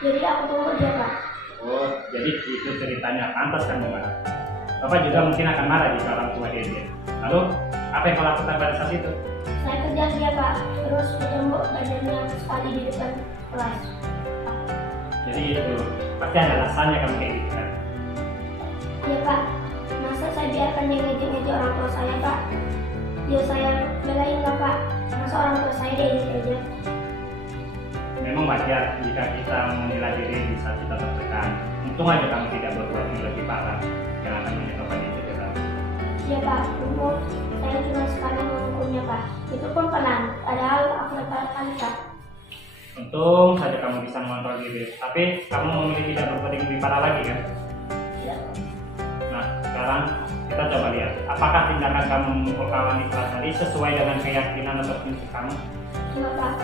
Jadi aku tunggu dia, Pak. Oh, jadi itu ceritanya, pantas kamu marah. Bapak juga mungkin akan marah jika orang tua dia. Lalu, apa yang kau lakukan pada saat itu? Saya kejar dia, Pak. Terus ketembuk badannya sekali di depan kelas. Jadi itu, pasti ada alasannya kamu kayak gitu kan? Iya, Pak. Masa saya biarkan dia ngejek-ngejek orang tua saya, Pak? Ya saya belain lah, Pak. Masa orang tua saya diejek aja? Memang wajar jika kita menilai diri bisa kita tertekan. Untung aja kamu tidak berbuat yang lebih parah yang akan menyebabkan itu cedera. Iya, Pak. Untung saya cuma sekali mengukurnya, Pak. Itu pun pelan. Padahal aku lepas kali, Pak. Untung saja kamu bisa mengontrol diri. Tapi kamu memilih tidak berbuat yang lebih parah lagi kan? Iya. Nah, sekarang kita coba lihat. Apakah tindakan kamu memukul kawan di kelas tadi sesuai dengan keyakinan atau prinsip kamu? Enggak, Pak.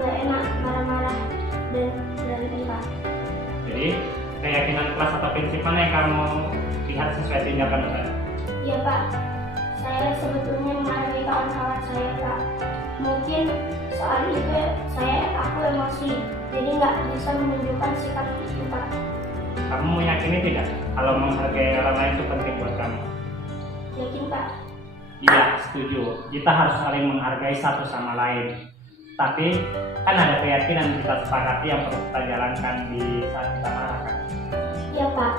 Nggak enak marah-marah dan berhenti, Pak. Jadi, keyakinan kelas atau prinsip mana yang kamu lihat sesuai tindakan tadi? Iya, Pak. Saya sebetulnya memarahi kawan-kawan saya, Pak. Mungkin soal itu aku emosi, jadi nggak bisa menunjukkan sikap itu, Pak. Kamu meyakini tidak kalau menghargai orang lain itu penting buat kamu? Yakin, Pak? Iya, setuju. Kita harus saling menghargai satu sama lain. Tapi kan ada keyakinan kita sepakati yang perlu kita jalankan di saat kita marah kan? Iya, Pak.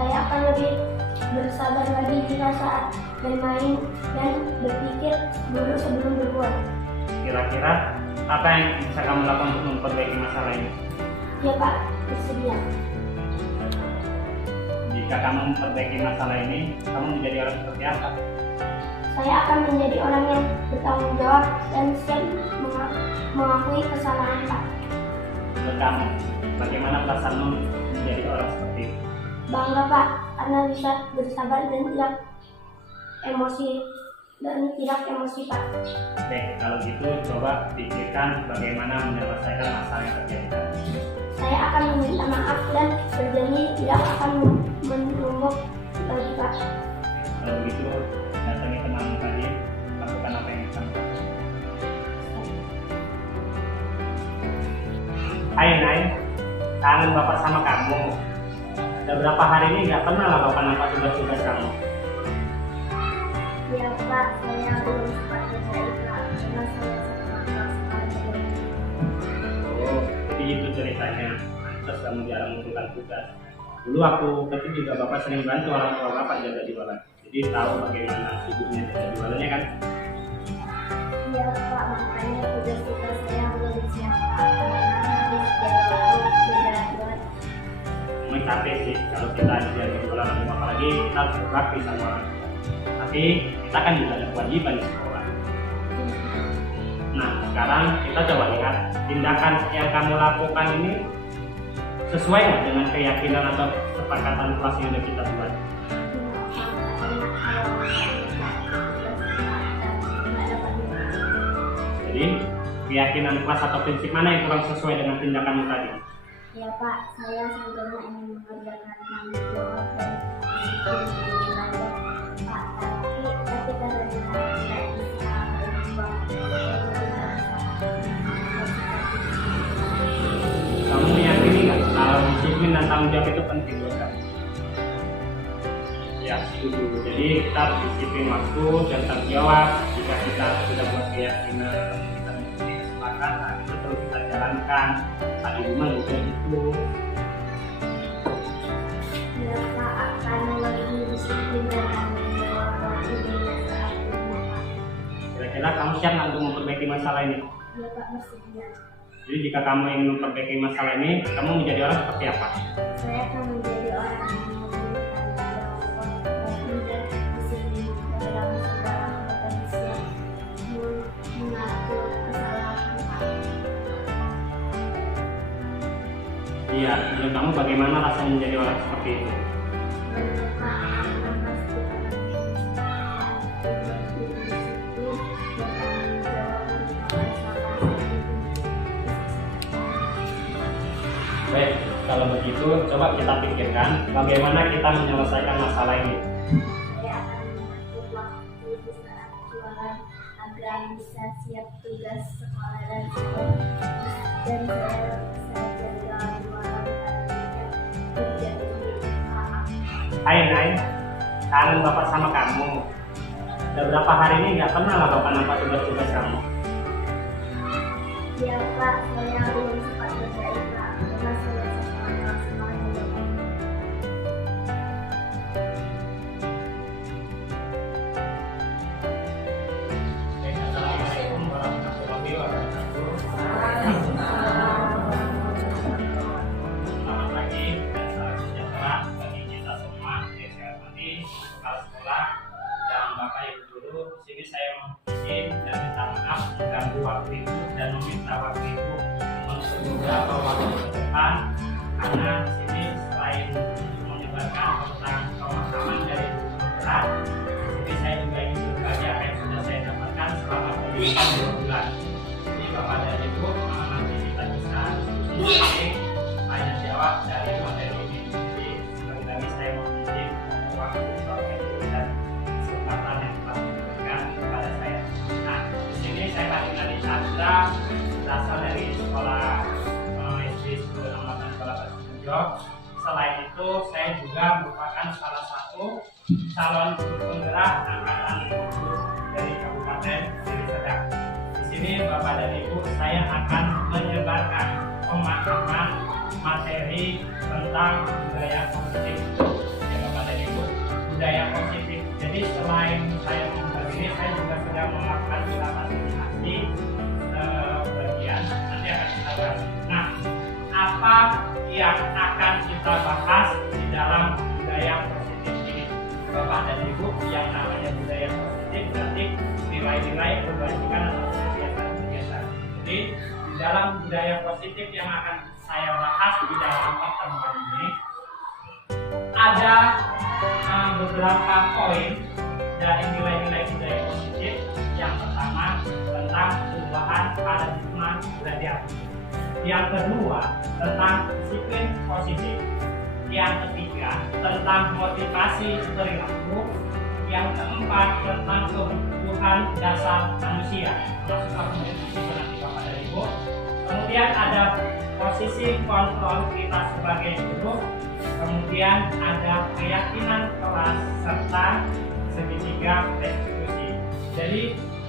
Saya akan lebih bersabar lagi jika saat bermain dan berpikir dulu sebelum berbuat. Kira-kira apa yang bisa kamu lakukan untuk memperbaiki masalah ini? Iya, Pak. Bersedia. Jika kamu memperbaiki masalah ini, kamu menjadi orang seperti apa? Saya akan menjadi orang yang bertanggung jawab dan siap mengakui kesalahan, Pak. Menurut kamu, bagaimana perasaanmu menjadi orang seperti itu? Bangga, Pak, karena bisa bersabar dan tidak emosi, Pak. Baik, kalau gitu coba pikirkan bagaimana menyelesaikan masalah yang terjadi. Saya akan meminta maaf dan berjanji tidak akan menumpuk lagi, Pak. Kalau begitu, datangi temanmu tadi, lakukan apa yang kamu lakukan. Hai Nay, kangen Bapak sama kamu. Udah berapa hari ini nggak pernah lah Bapak nampak tugas-tugas kamu. Iya, Pak, saya belum sempat mencari, Pak, karena saya sama kelas kemarin. Oh, jadi itu ceritanya. Terus kamu jarang mengumpulkan tugas. Dulu waktu kecil juga Bapak sering bantu orang tua Bapak jaga jualan. Jadi tahu bagaimana sibuknya jaga jualannya kan? Iya, Pak, makanya tugas-tugas saya belum siap, Pak, karena habis jaga waktu berjalan. Memang capek sih kalau kita jaga jualan, apalagi kita harus berbakti sama orang tua. Tapi kita kan juga ada kewajiban di sekolah. Nah, sekarang kita coba lihat tindakan yang kamu lakukan ini sesuai nggak dengan keyakinan atau kesepakatan kelas yang udah kita buat. Jadi, keyakinan kelas atau prinsip mana yang kurang sesuai dengan tindakanmu tadi? Ya, Pak, saya sebenarnya ingin mengerjakan tanggung jawab dan disiplin belajar, Pak. Tapi karena tidak bisa berubah, Kamu meyakini nggak kalau disiplin dan tanggung jawab itu penting buat kamu? Ya, setuju. Jadi kita harus disiplin waktu dan tanggung jawab. Jika kita sudah buat keyakinan, kita mempunyai kesepakatan, itu terus kita jalankan. Tadi rumah juga itu. ya, Pak, akan lebih disiplin dan tanggung jawab lagi di saat berbuat, Pak. Kira-kira kamu siap nggak untuk memperbaiki masalah ini? Ya, Pak, bersedia. Jadi jika kamu ingin memperbaiki masalah ini, kamu menjadi orang seperti apa? Saya akan menjadi orang yang memiliki tanggung jawab dan disiplin dalam segala potensi mengatur kesalahan, Pak. Iya, menurut kamu bagaimana rasanya menjadi orang seperti itu? Menurut Pak, akan pasti akan lebih disiplin dan tanggung jawab mengenai masalah. Baik, kalau begitu coba kita pikirkan bagaimana kita menyelesaikan masalah ini. Saya akan mengatur waktu di saat jualan agar bisa siap tugas sekolah dan saya jaga jualan kerja di AA. Hai Nay, kangen Bapak sama kamu. Udah berapa hari ini nggak pernah lah Bapak nampak tugas-tugas kamu. Iya Pak, saya belum sempat kerjain Pak, karena saya sekolah juga. Assalamualaikum warahmatullahi wabarakatuh. Selamat pagi dan salam sejahtera bagi kita semua yang saya hormati, kepala sekolah dan Bapak Ibu guru. Di sini saya izin dan minta maaf mengganggu waktu Ibu dan meminta waktu Ibu untuk beberapa waktu ke depan, karena di sini selain menyebarkan tentang pemahaman dari buku berat, di sini saya juga ingin berbagi apa yang sudah saya dapatkan selama pendidikan 2 bulan. Jadi Bapak dan Ibu nanti kita bisa diskusi tanya jawab dari materi ini. Jadi sekali lagi saya mohon izin waktu Bapak Ibu dan kesempatan yang telah diberikan kepada saya. Nah, di sini saya Fadila Chandra, berasal dari sekolah SD 1068 Sekolah Bahasa Jogja. Selain itu, saya juga merupakan salah satu calon penggerak angkatan ibu dari Kabupaten Deli Serdang. Di sini Bapak dan Ibu, saya akan menyebarkan pemahaman materi tentang budaya positif. Ya Bapak dan Ibu, budaya positif. Jadi selain saya membagi ini, saya juga sedang melakukan beberapa simulasi bagian nanti akan kita bahas. Nah, apa yang akan kita bahas di dalam budaya positif ini? Bapak dan Ibu, yang namanya budaya positif berarti nilai-nilai kebajikan atau kebiasaan-kebiasaan. Jadi di dalam budaya positif yang akan saya bahas di dalam pertemuan ini ada beberapa poin dari nilai-nilai budaya positif. Yang pertama tentang perubahan paradigma belajar. Yang kedua tentang disiplin positif. Yang ketiga tentang motivasi perilaku. Yang keempat tentang kebutuhan dasar manusia. Masuk nanti Bapak dan Ibu. Kemudian ada posisi kontrol kita sebagai guru. Kemudian ada keyakinan kelas serta segitiga restitusi. Jadi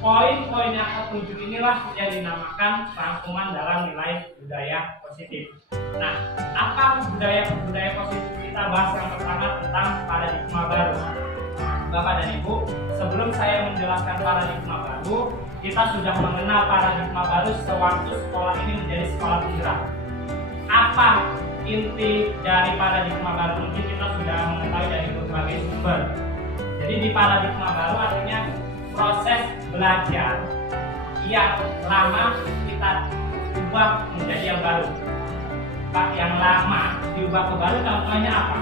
poin-poin yang ketujuh inilah yang dinamakan rangkuman dalam nilai budaya positif. Nah, apa budaya positif? Kita bahas yang pertama tentang paradigma baru. Bapak dan Ibu, sebelum saya menjelaskan paradigma baru, kita sudah mengenal paradigma baru sewaktu sekolah ini menjadi sekolah penggerak. Apa inti dari paradigma baru? Mungkin kita sudah mengetahui dari berbagai sumber. Jadi di paradigma baru artinya proses belajar yang lama kita ubah menjadi yang baru. Yang lama diubah ke baru, contohnya apa?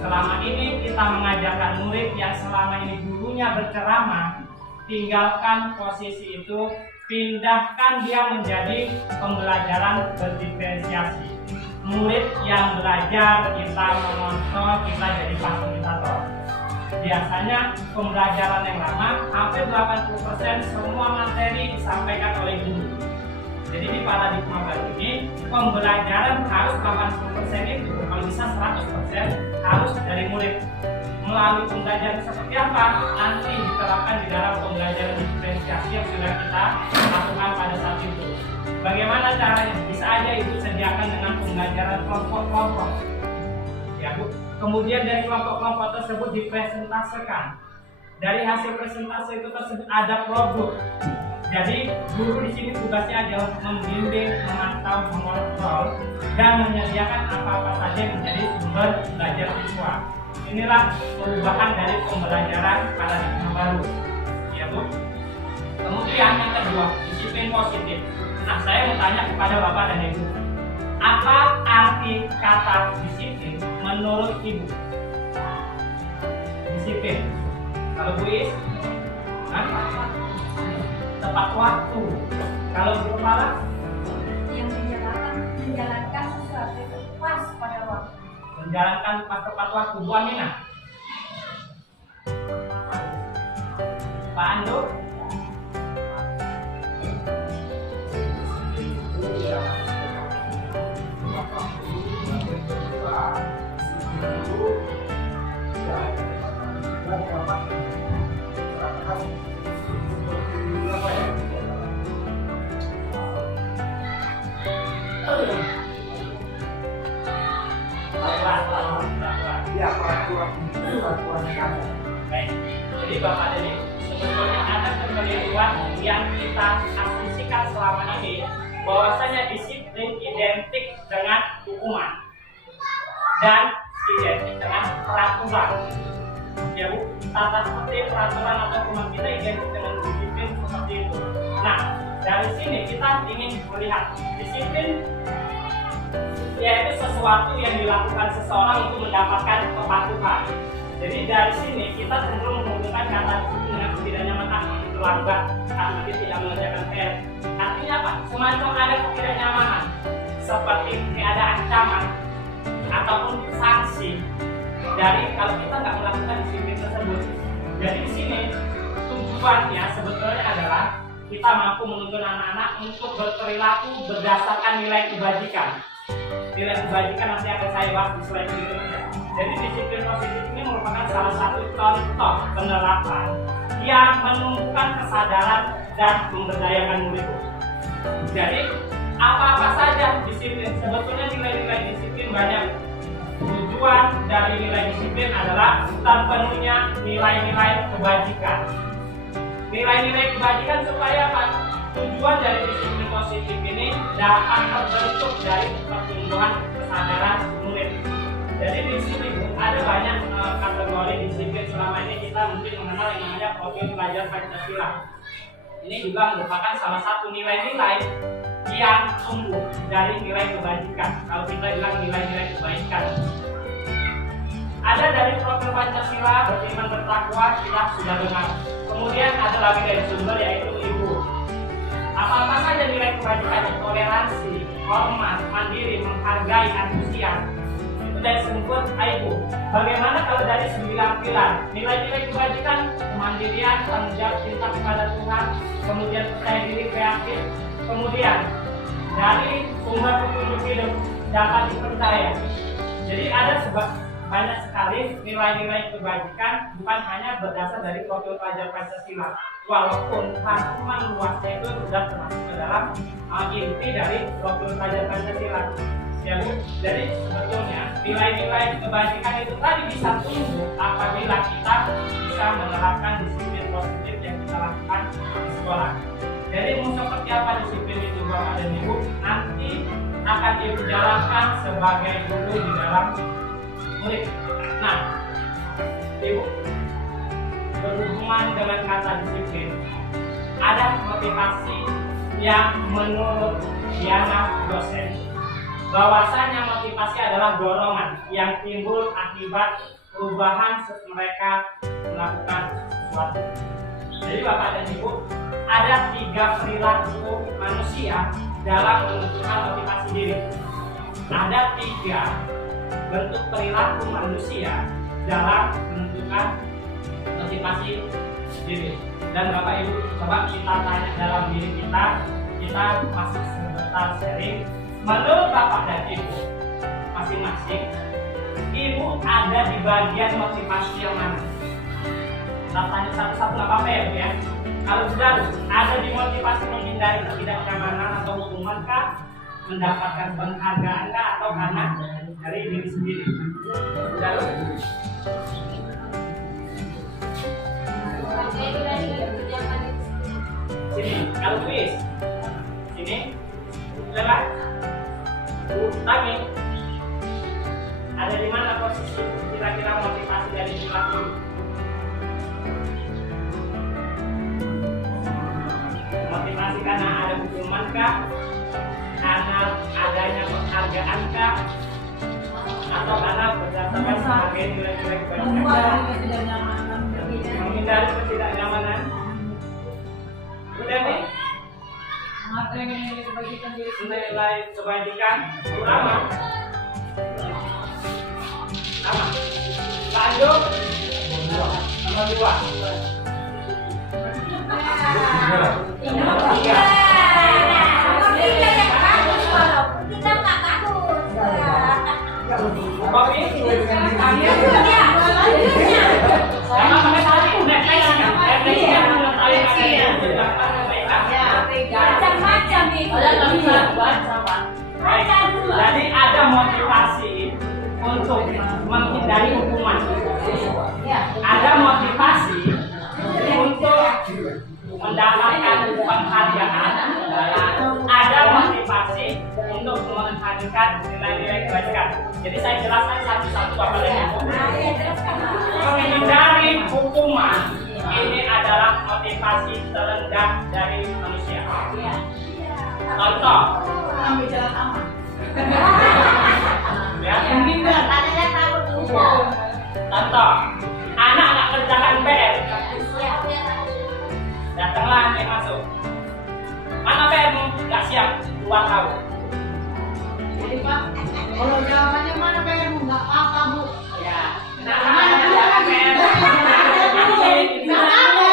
Selama ini kita mengajarkan murid yang selama ini gurunya berceramah, tinggalkan posisi itu, pindahkan dia menjadi pembelajaran berdiferensiasi. Murid yang belajar, kita mengontrol, kita jadi fasilitator. Biasanya pembelajaran yang lama hampir 80% semua materi disampaikan oleh guru. Jadi di paradigma baru ini pembelajaran harus 80% itu, kalau bisa 100% harus dari murid. Melalui pembelajaran seperti apa? Nanti diterapkan di dalam pembelajaran diferensiasi yang sudah kita lakukan pada saat itu. Bagaimana caranya? Bisa aja Ibu sediakan dengan pembelajaran kelompok-kelompok. Ya Bu. Kemudian dari kelompok-kelompok tersebut dipresentasikan. Dari hasil presentasi itu tersebut ada produk. Jadi guru di sini tugasnya adalah membimbing, memantau, mengontrol, dan menyediakan apa-apa saja yang menjadi sumber belajar siswa. Inilah perubahan dari pembelajaran paradigma baru. Ya Bu. Kemudian yang kedua, disiplin positif. Nah, saya mau tanya kepada Bapak dan Ibu, apa arti kata disiplin menurut Ibu? Disiplin. Kalau Bu Is, tepat waktu. Kalau Bu Kepala, Yang menjalankan sesuatu itu pas pada waktu. menjalankan pas tepat waktu. Bu Aminah, Pak Ando, perlakuan kasar. Baik, jadi Bapak Denny, sebetulnya ada kekeliruan yang kita asumsikan selama ini bahwasanya disiplin identik dengan hukuman dan identik dengan peraturan. Ya Bu, tata tertib peraturan atau hukuman kita identik dengan disiplin seperti itu. Nah, dari sini kita ingin melihat disiplin yaitu sesuatu yang dilakukan seseorang untuk mendapatkan kepatuhan. Jadi dari sini kita cenderung menghubungkan kata disiplin dengan ketidaknyamanan, terlambat karena dia tidak mengerjakan PR. Artinya apa? Semacam ada ketidaknyamanan seperti ada ancaman ataupun sanksi dari kalau kita nggak melakukan disiplin tersebut. Jadi di sini tujuannya sebetulnya adalah kita mampu menuntun anak-anak untuk berperilaku berdasarkan nilai kebajikan. Nilai kebajikan nanti akan saya bahas di slide berikutnya. Jadi disiplin positif ini merupakan salah satu contoh penerapan yang menumbuhkan kesadaran dan memberdayakan murid. Jadi apa-apa saja disiplin, sebetulnya nilai-nilai disiplin banyak. Tujuan dari nilai disiplin adalah terpenuhnya nilai-nilai kebajikan. Nilai-nilai kebajikan supaya apa? Tujuan dari disiplin positif ini dapat terbentuk dari pertumbuhan kesadaran murid. Jadi di sini ada banyak kategori disiplin. Selama ini kita mungkin mengenal yang namanya profil pelajar Pancasila. Ini juga merupakan salah satu nilai-nilai yang tumbuh dari nilai kebajikan. Kalau kita bilang nilai-nilai kebaikan. Ada dari profil Pancasila, beriman bertakwa, kita sudah dengar. Kemudian ada lagi dari sumber yaitu ibu. Apa-apa saja nilai kebajikan, toleransi, hormat, mandiri, menghargai, antusias. Itu dari sumber ibu. Bagaimana kalau dari 9 pilar? Nilai-nilai kebajikan, kemandirian, tanggung jawab, cinta kepada Tuhan, kemudian percaya diri, kreatif. Kemudian dari sumber petunjuk hidup dapat dipercaya. Jadi ada banyak sekali nilai-nilai kebajikan bukan hanya berdasar dari profil pelajar Pancasila, walaupun rangkuman luasnya itu sudah termasuk ke dalam inti dari profil pelajar Pancasila. Ya Bu, jadi sebetulnya nilai-nilai kebajikan itu tadi bisa tumbuh apabila kita bisa menerapkan disiplin positif yang kita lakukan di sekolah. Jadi mau seperti apa disiplin itu Bapak dan Ibu? Nanti akan Ibu jalankan sebagai guru di dalam murid. Nah, Ibu, berhubungan dengan kata disiplin, ada motivasi yang menurut Diana dosen, bahwasanya motivasi adalah dorongan yang timbul akibat perubahan mereka melakukan sesuatu. Jadi Bapak dan Ibu, ada 3 perilaku manusia dalam menentukan motivasi diri. Ada 3 bentuk perilaku manusia dalam menentukan motivasi diri. Dan Bapak Ibu, coba kita tanya dalam diri kita masuk sebentar sharing. Menurut Bapak dan Ibu masing-masing, Ibu ada di bagian motivasi yang mana? Kita tanya satu-satu, nggak apa-apa ya Bu ya. Kalau sudah ada di motivasi menghindari ketidaknyamanan atau hukuman kah, mendapatkan penghargaan kah, atau karena dari diri sendiri? Lalu sini, kalau kuis sini, silakan. Bu Tami, ada di mana posisi kira-kira motivasi dari perilaku? Motivasi karena ada hukuman kah? Karena adanya penghargaan kah? Atau karena berdasarkan sebagai nilai-nilai kebaikan? Menghindari ketidaknyamanan. Udah nih? Nilai kebajikan utama. Sama. Lanjut. Nomor 2. Macam-macam itu. Jadi ada motivasi untuk untuk menghindari hukuman. Ada motivasi untuk mendapatkan penghargaan, ada motivasi untuk menghadirkan nilai-nilai kebajikan. Jadi saya jelaskan satu-satu Bapak dan Ibu. Menghindari hukuman ini adalah motivasi terendah dari manusia. Contoh, ya. Contoh, anak nggak kerjakan PR, datanglah nanti masuk. Mana PR-mu? Nggak siap, keluar tahu. Jadi Pak, kalau jawabannya mana PR-mu? Nggak apa-apa Bu. Ya, kenapa kerjakan PR? Nggak ada.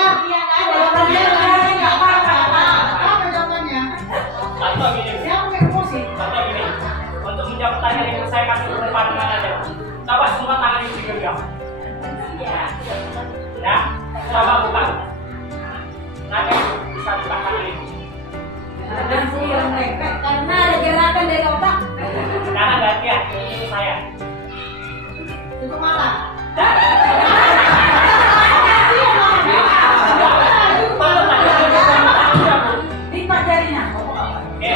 Jawabannya nggak apa-apa. Apa jawabannya? Contoh gini, Siapa yang emosi? contoh gini. Untuk menjawab pertanyaan itu saya kasih perumpamaan aja. Coba semua tangan ini digenggam. Ya, coba buka. Nanti bisa buka tangan ini. Karena ada gerakan dari otak. Sekarang gantian, ini saya. Itu malah. Lipat jarinya. Oke,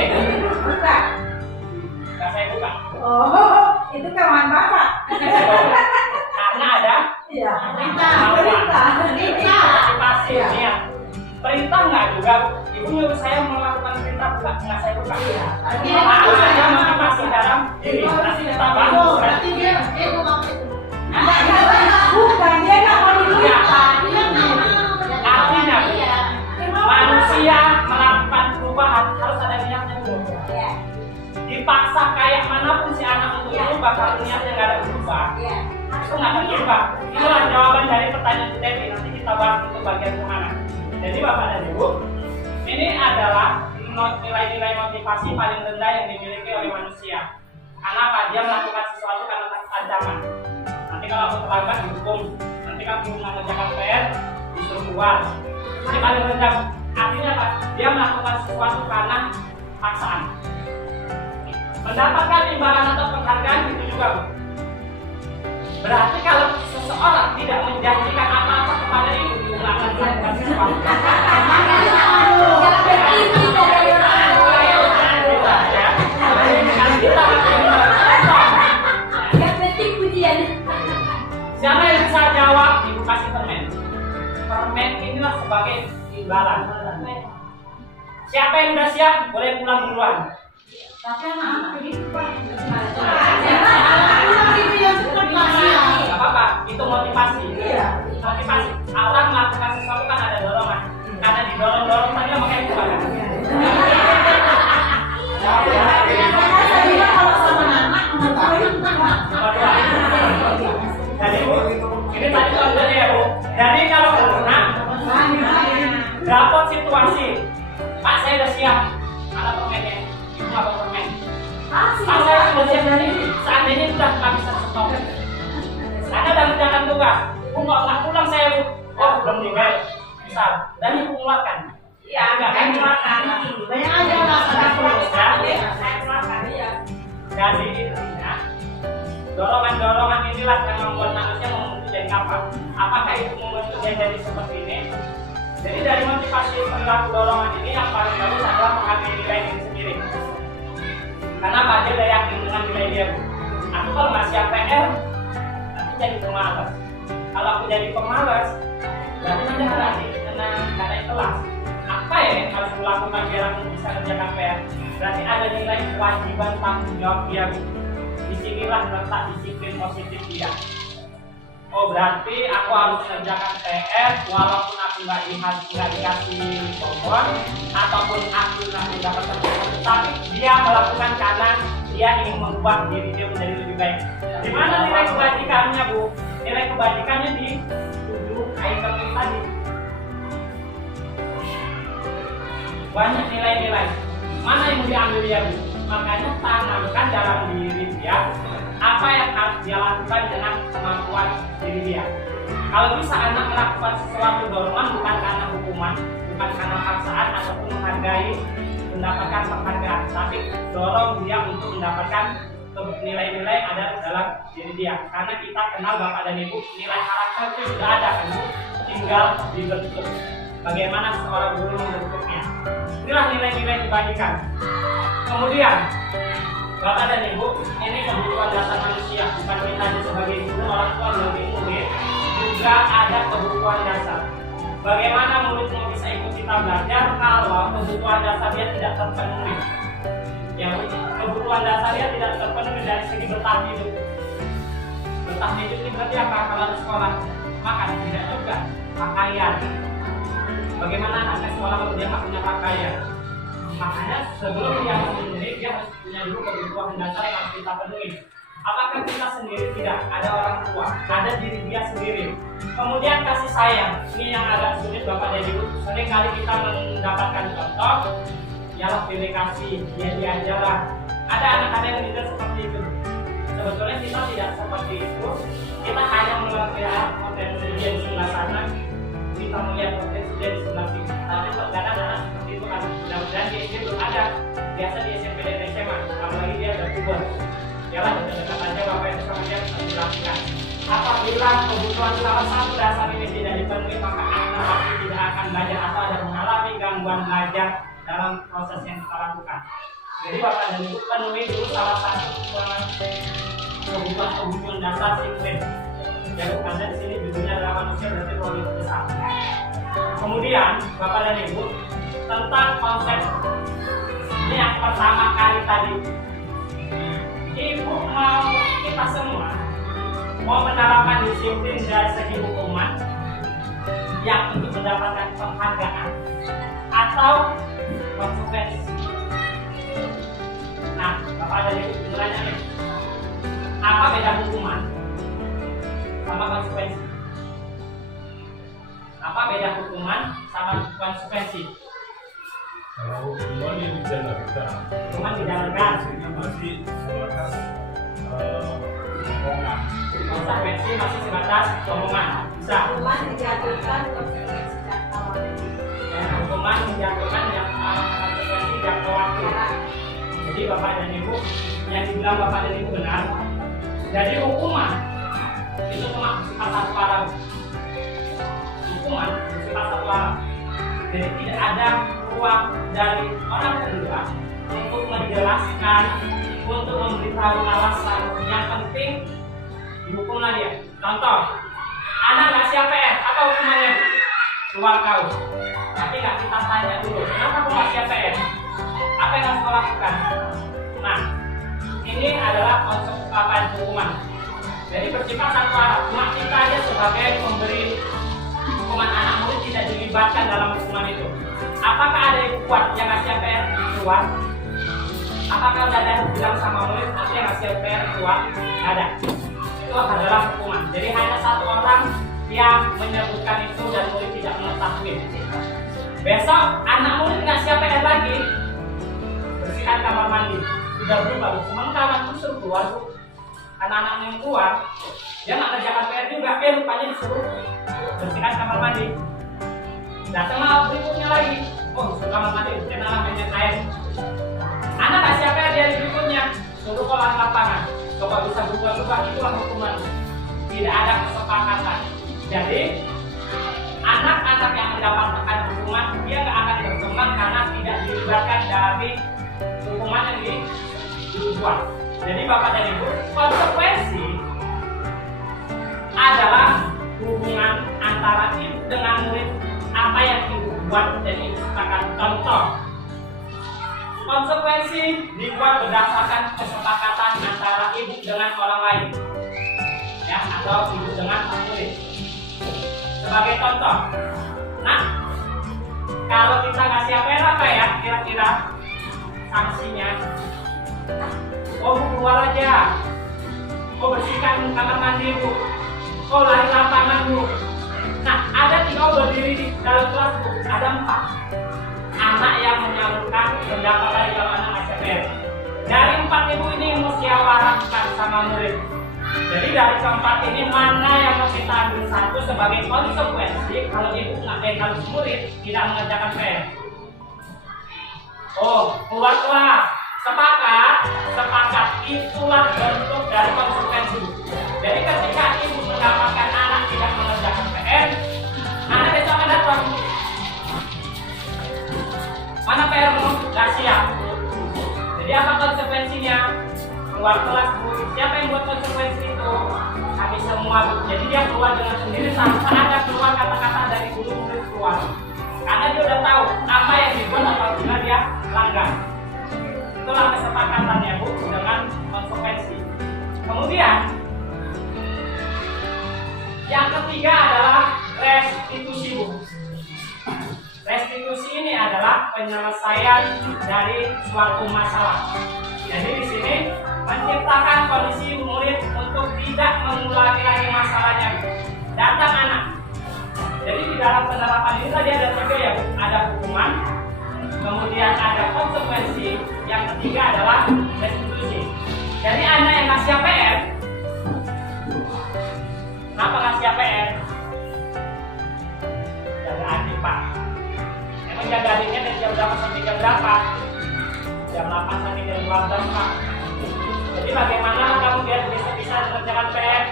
Buka. nggak saya buka. Oh, itu kawan Bapak. Karena ada Iya. motivasi ini ya. Perintah nggak juga. Ibu nyuruh saya melakukan perintah buka, nggak saya buka. Ada motivasi dalam ini. Nanti kita bantu. Berarti dia mau pakai itu. Bukan, dia nggak mau dilihat. Artinya manusia melakukan perubahan harus ada niatnya dulu. Dipaksa kayak manapun si anak untuk berubah, kalau niatnya nggak ada berubah, itu nggak akan berubah. Itulah jawaban dari pertanyaan Bu Devi. Nanti kita bahas untuk bagian kemana. Jadi Bapak dan Ibu, ini adalah nilai-nilai motivasi paling rendah yang dimiliki oleh manusia. Karena apa? Dia melakukan sesuatu karena ancaman. Nanti kalau aku terlambat dihukum, nanti kamu belum mengerjakan PR, disuruh keluar. Ini paling rendah. Artinya apa? Dia melakukan sesuatu karena paksaan. Mendapatkan imbalan atau penghargaan itu juga, Bu. Berarti kalau seseorang tidak menjanjikan apa-apa kepada ibu, tidak akan melakukan sesuatu. Siapa yang bisa jawab? Ibu kasih permen. Permen inilah sebagai imbalan. Siapa yang sudah siap? Boleh pulang duluan. Tapi anak-anak begitu Pak. Gak apa-apa, itu motivasi. Iya. Motivasi. Orang melakukan sesuatu kan ada dorongan. Karena didorong-dorong tadi makanya itu kan. Kalau sama anak mengetahui Jadi Bu, ini tadi contohnya ya Bu. Jadi kalau anak dapat situasi, Pak saya udah siap, ada permennya, ibu nggak bawa permen. Pak saya sudah siap dari seandainya sudah nggak bisa stop. Anda udah mengerjakan tugas, Bu nggak pulang saya Bu. Oh belum tinggal, bisa. Dan ibu keluarkan. Iya, nggak kan keluarkan. banyak aja lah. Saya keluarkan. Jadi intinya dorongan-dorongan inilah yang membuat manusia membentuk jadi apa? Apakah itu membentuk dia jadi seperti ini? Jadi dari motivasi perilaku dorongan ini yang paling bagus adalah menghargai nilai diri sendiri. Karena Pak dia udah yakin dengan nilai dia. Aku kalau nggak siap PR, nanti jadi pemalas. Kalau aku jadi pemalas, berarti nanti karena kelas. Apa ya yang harus dilakukan biar aku bisa kerjakan PR? Berarti ada nilai kewajiban tanggung jawab dia. Disinilah letak disiplin positif dia. Oh berarti aku harus mengerjakan PR walaupun aku nggak dikasih bonbon ataupun aku nggak mendapatkan bonbon, tapi dia melakukan karena dia ingin mengubah diri dia menjadi lebih baik. Di mana nilai kebajikannya Bu? Nilai kebajikannya di 7 item ini tadi. Banyak nilai-nilai. Mana yang diambil dia Bu? Makanya tanamkan dalam diri dia apa yang harus dia lakukan dengan kemampuan diri dia. Kalau bisa anak melakukan sesuatu dorongan bukan karena hukuman, bukan karena paksaan ataupun menghargai mendapatkan penghargaan, tapi dorong dia untuk mendapatkan nilai-nilai ada dalam diri dia. Karena kita kenal Bapak dan Ibu, nilai karakter itu sudah ada kan Bu, tinggal dibentuk. Bagaimana seorang guru membentuknya? Inilah nilai-nilai dibagikan. Kemudian Bapak dan Ibu, ini kebutuhan dasar manusia, bukan kita sebagai guru, orang tua, lebih murid juga ada kebutuhan dasar. Bagaimana murid mau bisa ikut kita belajar kalau kebutuhan dasar dia tidak terpenuhi? Ya, kebutuhan dasar dia tidak terpenuhi dari segi bertahan hidup. Bertahan hidup ini berarti apa? Kalau di sekolah makan tidak juga, pakaian. Bagaimana anak sekolah kalau dia nggak punya pakaian? Makanya sebelum dia sendiri dia harus punya dulu kebutuhan dasar yang harus kita penuhi. Apakah kita sendiri tidak? Ada orang tua, ada diri dia sendiri. Kemudian kasih sayang, ini yang agak sulit Bapak dan Ibu. Sering kali kita mendapatkan contoh, ialah pilih kasih, dia diajarlah. Ada anak-anak yang tidak seperti itu. Sebetulnya kita tidak seperti itu. Kita hanya melihat potensi dia di sebelah sana, kita melihat potensi dia di sebelah sini. Tapi terkadang anak seperti itu kan, mudah-mudahan di SD belum ada. Biasa di SMP dan SMA, apalagi dia ada puber. Yalah, dekat aja Bapak itu kemudian dilakukan. Apabila kebutuhan salah satu dasar ini tidak dipenuhi, maka anak pasti tidak akan belajar atau ada mengalami gangguan belajar dalam proses yang kita lakukan. Jadi Bapak dan Ibu penuhi dulu salah satu kebutuhan dasar siklim. Jadi karena di sini judulnya adalah manusia berarti lebih besar. Kemudian Bapak dan Ibu tentang konsep ini yang pertama kali tadi. Ibu mau kita semua mau menerapkan disiplin dari segi hukuman yang untuk mendapatkan penghargaan atau konsekuensi. Nah, Bapak dan Ibu mulanya nih, apa beda hukuman sama konsekuensi? Apa beda hukuman sama konsekuensi? Kalau hukuman yang dijalankan, Hukuman dijalankan, masih sebatas omongan. konsekuensi masih sebatas omongan. Bisa. Hukuman dijatuhkan, konsekuensi jangka waktu. Dan hukuman dijatuhkan yang konsekuensi jangka waktu. Jadi Bapak dan Ibu, yang dibilang Bapak dan Ibu benar. Jadi hukuman itu cuma bersifat satu arah. Hukuman bersifat satu arah. Jadi tidak ada ruang dari orang kedua untuk menjelaskan, untuk memberitahu alasan. Yang penting dihukumlah dia. Contoh, anak nggak siap PR, apa hukumannya? Keluar kau. Tapi nggak kita tanya dulu, kenapa kamu nggak siap PR? Apa yang harus kau lakukan? Nah, ini adalah konsep hukuman. Jadi bersifat satu arah. Cuma kita aja sebagai pemberi hukuman, anak murid tidak dilibatkan dalam hukuman itu. Apakah ada yang kuat yang nggak siap PR keluar? Apakah ada yang bilang sama murid nanti yang nggak siap PR keluar? Ada. Itu adalah hukuman. Jadi hanya satu orang yang menyebutkan itu dan murid tidak mengetahui. Besok anak murid nggak siap PR lagi, bersihkan kamar mandi. Sudah berubah, cuman kawan itu suruh keluar Bu. Anak-anak yang keluar, dia nggak kerjakan PR juga, rupanya disuruh bersihkan kamar mandi. Datang malam berikutnya lagi, oh disuruh kamar mandi, karena main air. Anak nggak siap PR dari berikutnya, suruh kolam lapangan. Coba bisa berubah-ubah, itulah hukuman. Tidak ada kesepakatan. Jadi anak-anak yang mendapatkan hukuman dia nggak akan berkembang karena tidak dilibatkan dari hukuman yang dibuat. Jadi Bapak dan Ibu, konsekuensi adalah hubungan antara ibu dengan murid, apa yang ibu buat dan ibu sepakati. Contoh, konsekuensi dibuat berdasarkan kesepakatan antara ibu dengan orang lain, ya, atau ibu dengan murid. Sebagai contoh, nah, kalau kita ngasih apa ya kira-kira sanksinya? Oh Bu, keluar aja. Oh bersihkan kamar mandi Bu. Oh lari lapangan Bu. Nah, ada 3 berdiri di dalam kelas Bu. Ada 4 anak yang menyalurkan pendapat dari kalau anak ACPR. Dari 4 ibu ini musyawarahkan sama murid. Jadi dari keempat ini mana yang mau kita ambil satu sebagai konsekuensi kalau ibu kalau murid tidak mengerjakan PR? Oh keluar kelas. Sepakat itulah bentuk dari konsekuensi. Jadi ketika ibu mendapatkan anak tidak mengerjakan PR, anak besok akan datang. Mana PR-mu? Gak siap. Jadi apa konsekuensinya? Keluar kelas Bu. Siapa yang buat konsekuensi itu? Kami semua Bu. Jadi dia keluar dengan sendiri tanpa ada keluar kata-kata dari guru murid keluar. Karena dia udah tahu apa yang dibuat apabila dia langgar. Itulah kesepakatannya Bu dengan konsekuensi. Kemudian yang ketiga adalah restitusi Bu. Restitusi ini adalah penyelesaian dari suatu masalah. Jadi di sini menciptakan kondisi murid untuk tidak mengulangi lagi masalahnya. Datang anak. Jadi di dalam penerapan ini tadi ada 3 ya Bu. Ada hukuman, kemudian ada konsekuensi, yang ketiga adalah restitusi. Jadi anak yang nggak siap PR, kenapa nggak siap PR? Jaga adik Pak. Emang jaga adiknya dari jam berapa sampai jam berapa? Jam 8 sampai jam 12 Pak. Jadi bagaimana kamu biar bisa mengerjakan PR?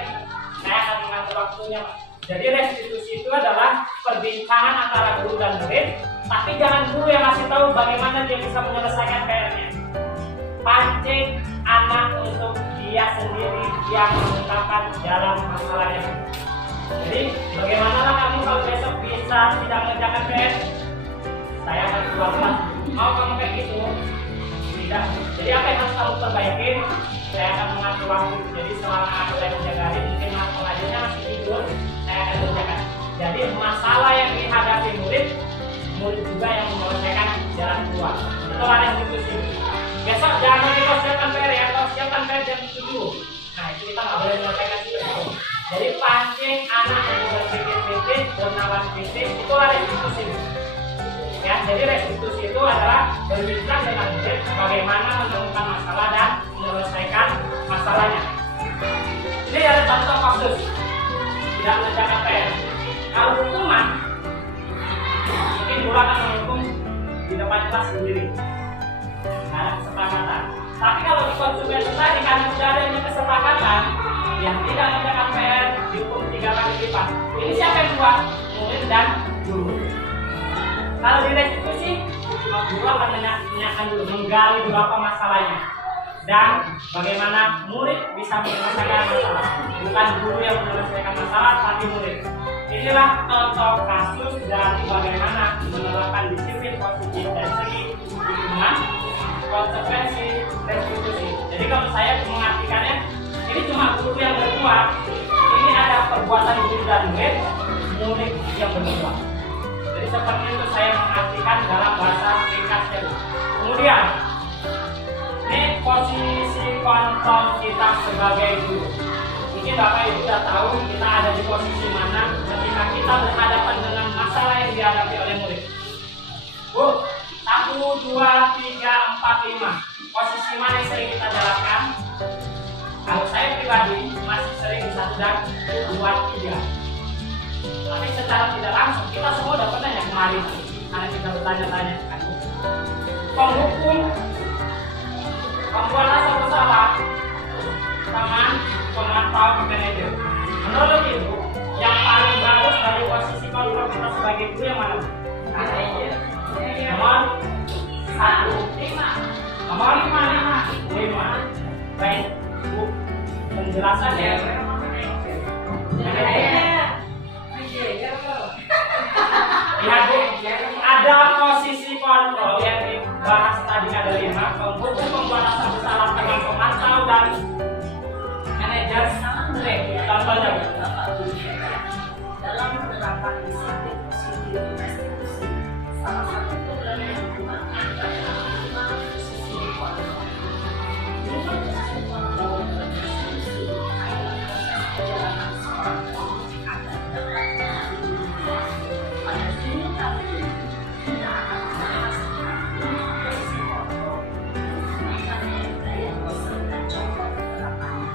Saya akan mengatur waktunya Pak. Jadi restitusi itu adalah perbincangan antara guru dan murid, tapi jangan guru yang kasih tahu bagaimana dia bisa menyelesaikan PR-nya. Pancing anak untuk dia sendiri yang mengungkapkan jalan masalahnya. Jadi bagaimana kamu kalau besok bisa tidak mengerjakan PR? Saya akan keluar kelas. Mau kamu kayak gitu? Tidak. Jadi apa yang harus kamu perbaikin? Saya akan mengatur waktu. Jadi selama saya menjaga adik, mungkin pengajarnya masih tidur, saya akan kerjakan. Jadi masalah yang dihadapi murid juga yang menyelesaikan jalan keluar. Itulah restitusi. Besok jangan nanti kau siapkan PR ya, kau siapkan PR jam 7. Nah itu kita nggak boleh menyelesaikan itu. Jadi pancing anak untuk berpikir-pikir, bernafas-pikir, itulah restitusi. Ya, jadi restitusi itu adalah berbincang dengan murid bagaimana menemukan masalah dan menyelesaikan masalahnya. Ini ada contoh kasus tidak mengerjakan PR. Kalau hukuman, mungkin guru akan menghukum di depan kelas sendiri. Ada kesepakatan. Tapi kalau di konsekuensi tadi kan sudah adanya kesepakatan, yang tidak mengerjakan PR dihukum 3 kali lipat. Ini siapa yang buat? Murid dan guru. Kalau di restitusi, guru akan menanyakan dulu, menggali dulu apa masalahnya dan bagaimana murid bisa menyelesaikan masalah. Bukan guru yang menyelesaikan masalah, tapi murid. Inilah contoh kasus dari bagaimana menerapkan disiplin positif dari segi hukuman, konsekuensi, restitusi. Jadi kalau saya mengartikannya, ini cuma guru yang berbuat. Ini ada perbuatan guru dan murid yang berbuat. Jadi seperti itu saya mengartikan dalam bahasa ringkasnya. Kemudian, ini posisi kontrol kita sebagai guru. Mungkin Bapak Ibu sudah tahu kita ada di posisi mana ketika kita berhadapan dengan masalah yang dihadapi oleh murid. Bu, 1, 2, 3, 4, 5. Posisi mana yang sering kita jalankan? Kalau saya pribadi masih sering di 1 dan 2, 3. Tapi secara tidak langsung kita semua udah pernah ya kemarin karena kita bertanya-tanya kan. Penghukum, pembuat rasa bersalah, teman, pemantau, manajer. Menurut Ibu, yang paling bagus dari posisi kontrol kita sebagai guru yang mana? Nomor 1, 5. Nomor 5. Baik, Bu. Penjelasan ya. Lihat Bu, ada posisi kontrol yang dibahas tadi ada 5. Penghukum, pembuat rasa bersalah, teman, pemantau, dan manajer. Contohnya Bu. Dalam penerapan disiplin positif restitusi, salah satu program yang digunakan adalah posisi kontrol. Dengan posisi kontrol dan restitusi adalah proses perjalanan seorang guru agar dapat mengatur. Pada sini kali ini kita akan membahas tentang posisi kontrol, menggunakan daya dosen dan contoh penerapannya.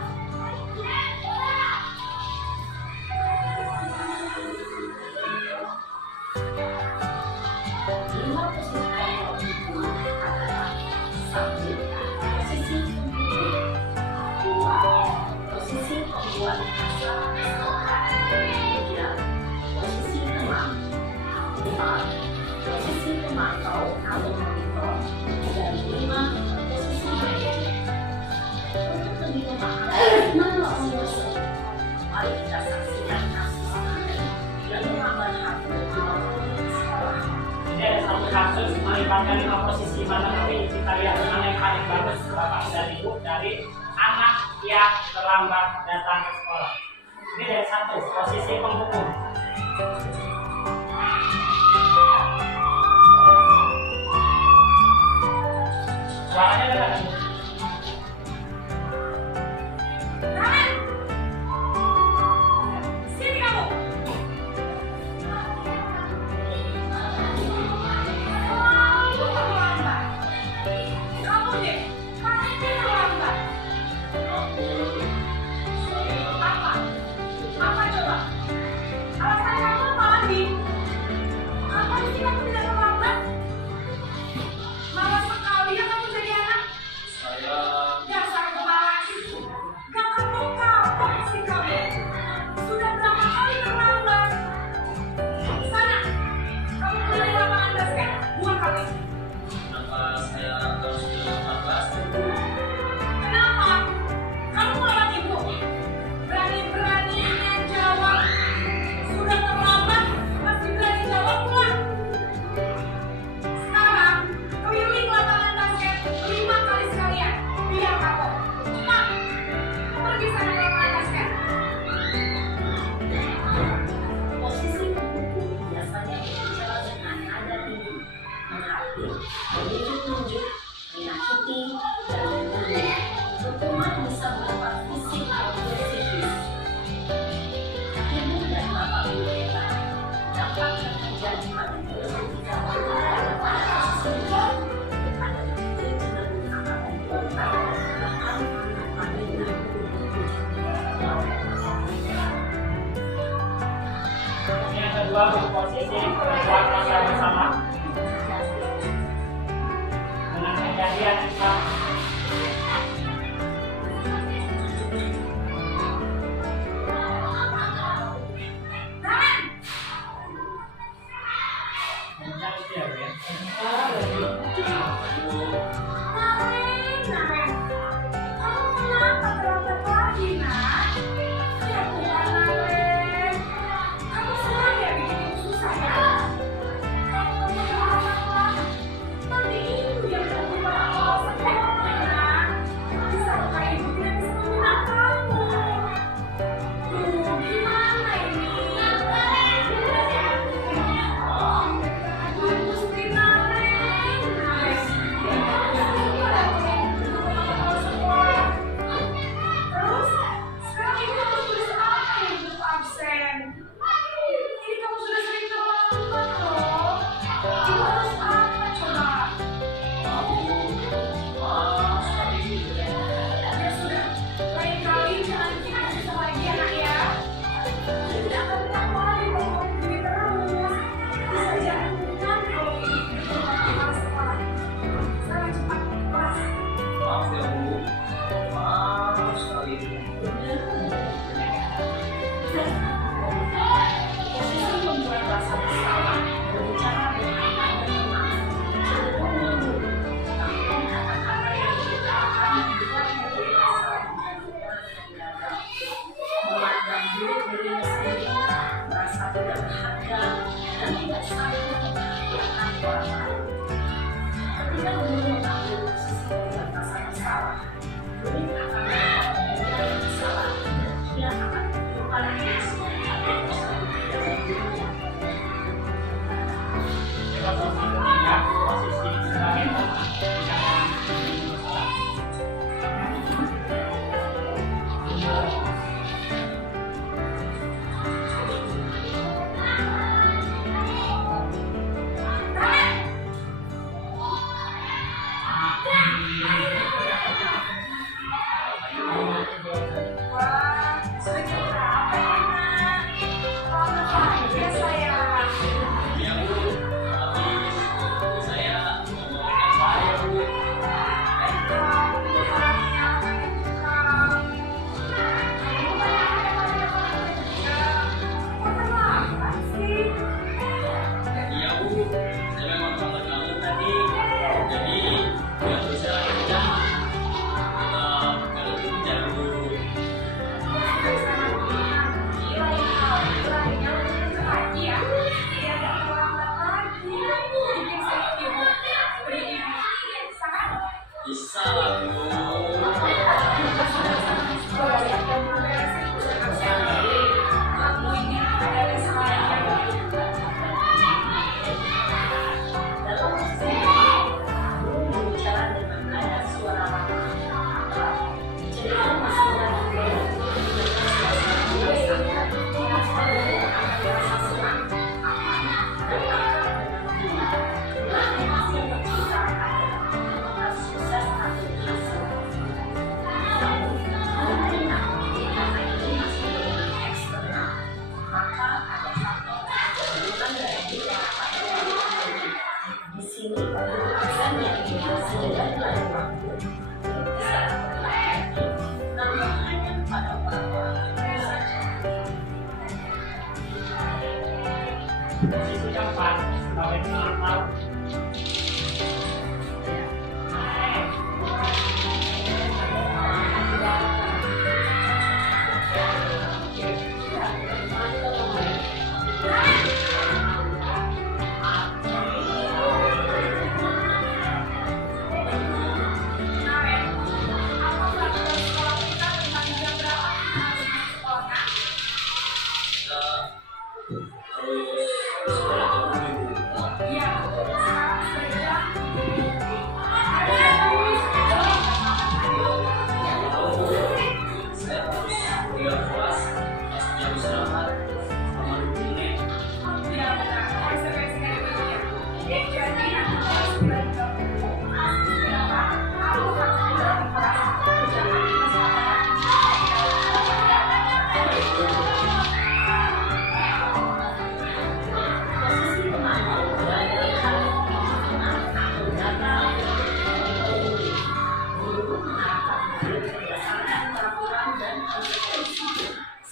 menemui kita lihat mana yang paling bagus Bapak dan Ibu dari anak yang terlambat datang ke sekolah. Ini dari 1, posisi penghukum. Suaranya dengar. Sini kamu. Selalu terlambat. Kamu deh, pasti terlambat. Apa? Apa coba? Alasan kamu apa lagi? Apa sih kamu tidak terlambat? Malas sekali ya kamu jadi anak. Dasar kepala itu. Gak kapok-kapok sih kamu. Sudah berapa kali terlambat? Sana, kamu beli lapangan basket. Buang kali. Kenapa? Kamu melawan ibu. Berani-beraninya jawab. Sudah terlambat, masih berani jawab pula. Sekarang, keliling lapangan basket 5 kali sekalian. Biar kapok. Cepat. Pergi sana ke lapangan basket. Posisi penghukum biasanya berbicara dengan nada tinggi, menghakimi, menunjuk-nunjuk, menyakiti, dan membunuh. Hukuman bisa berupa fisik maupun psikis. Ibu dan bapak berbeda. Dampak yang terjadi pada diri tidak berkaitan pada posisi hukum. Ada bentuk cenderung akan membuat bahkan menikmati. Yang kedua, posisi berbuat dosa bersama dengan kejadian yang Bisa lah, Bu. Kamu ini ada kesalahan. Dalam kesempatan berbicara dengan nada suara lama. Cerita masing-masing Posisi keempat sebagai penantau.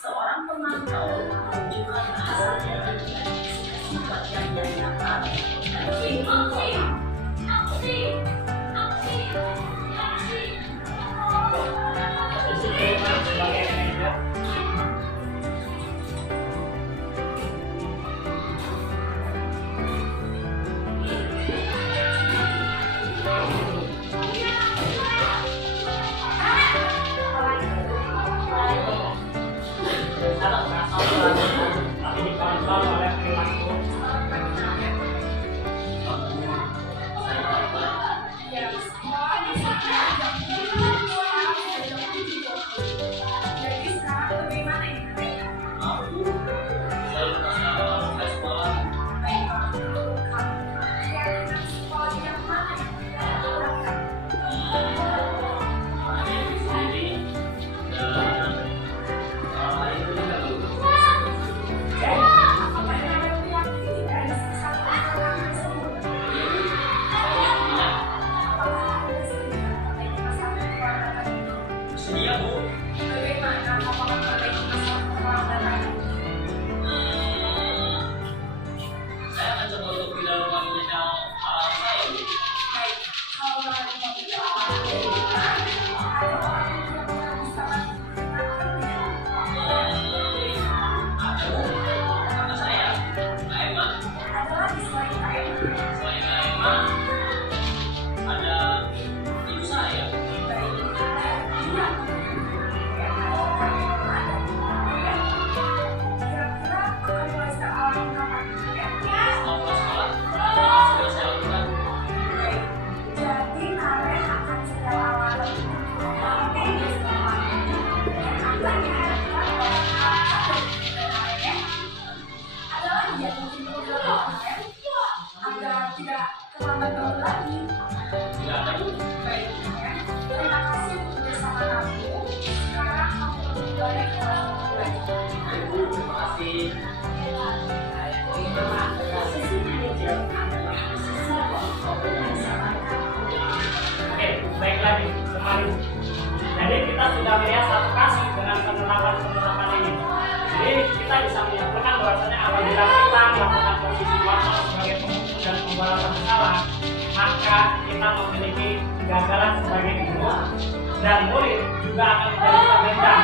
Seorang pemantau menunjukkan hasilnya dengan sifat yang nyata Posisi kelima sebagai manajer. Tapi dikontrol oleh perilaku. Sedia, Bu. Saya akan coba untuk tidak lupa menyesal hal saya, Bu. Ada, Bu. Kata saya, Kak Emma. Selain Kak Emma, ada ibu saya. Setelah sekolah, sudah saya lakukan. Agar tidak terlambat bangun lagi. Tidak ada, Bu. Terima kasih untuk bersama kamu. Sekarang kamu lebih baik kelas belajar. Terima kasih. Posisi manajer adalah posisi Oke, baik lagi kembali. Jadi kita sudah melihat satu kasus dengan penerapan ini. Jadi kita bisa menyimpulkan bahwasanya apabila kita melakukan posisi waktu sebagai pemukul dan pembalap bersalah, maka kita memiliki kegagalan sebagai guru dan murid juga akan menjadi perdendam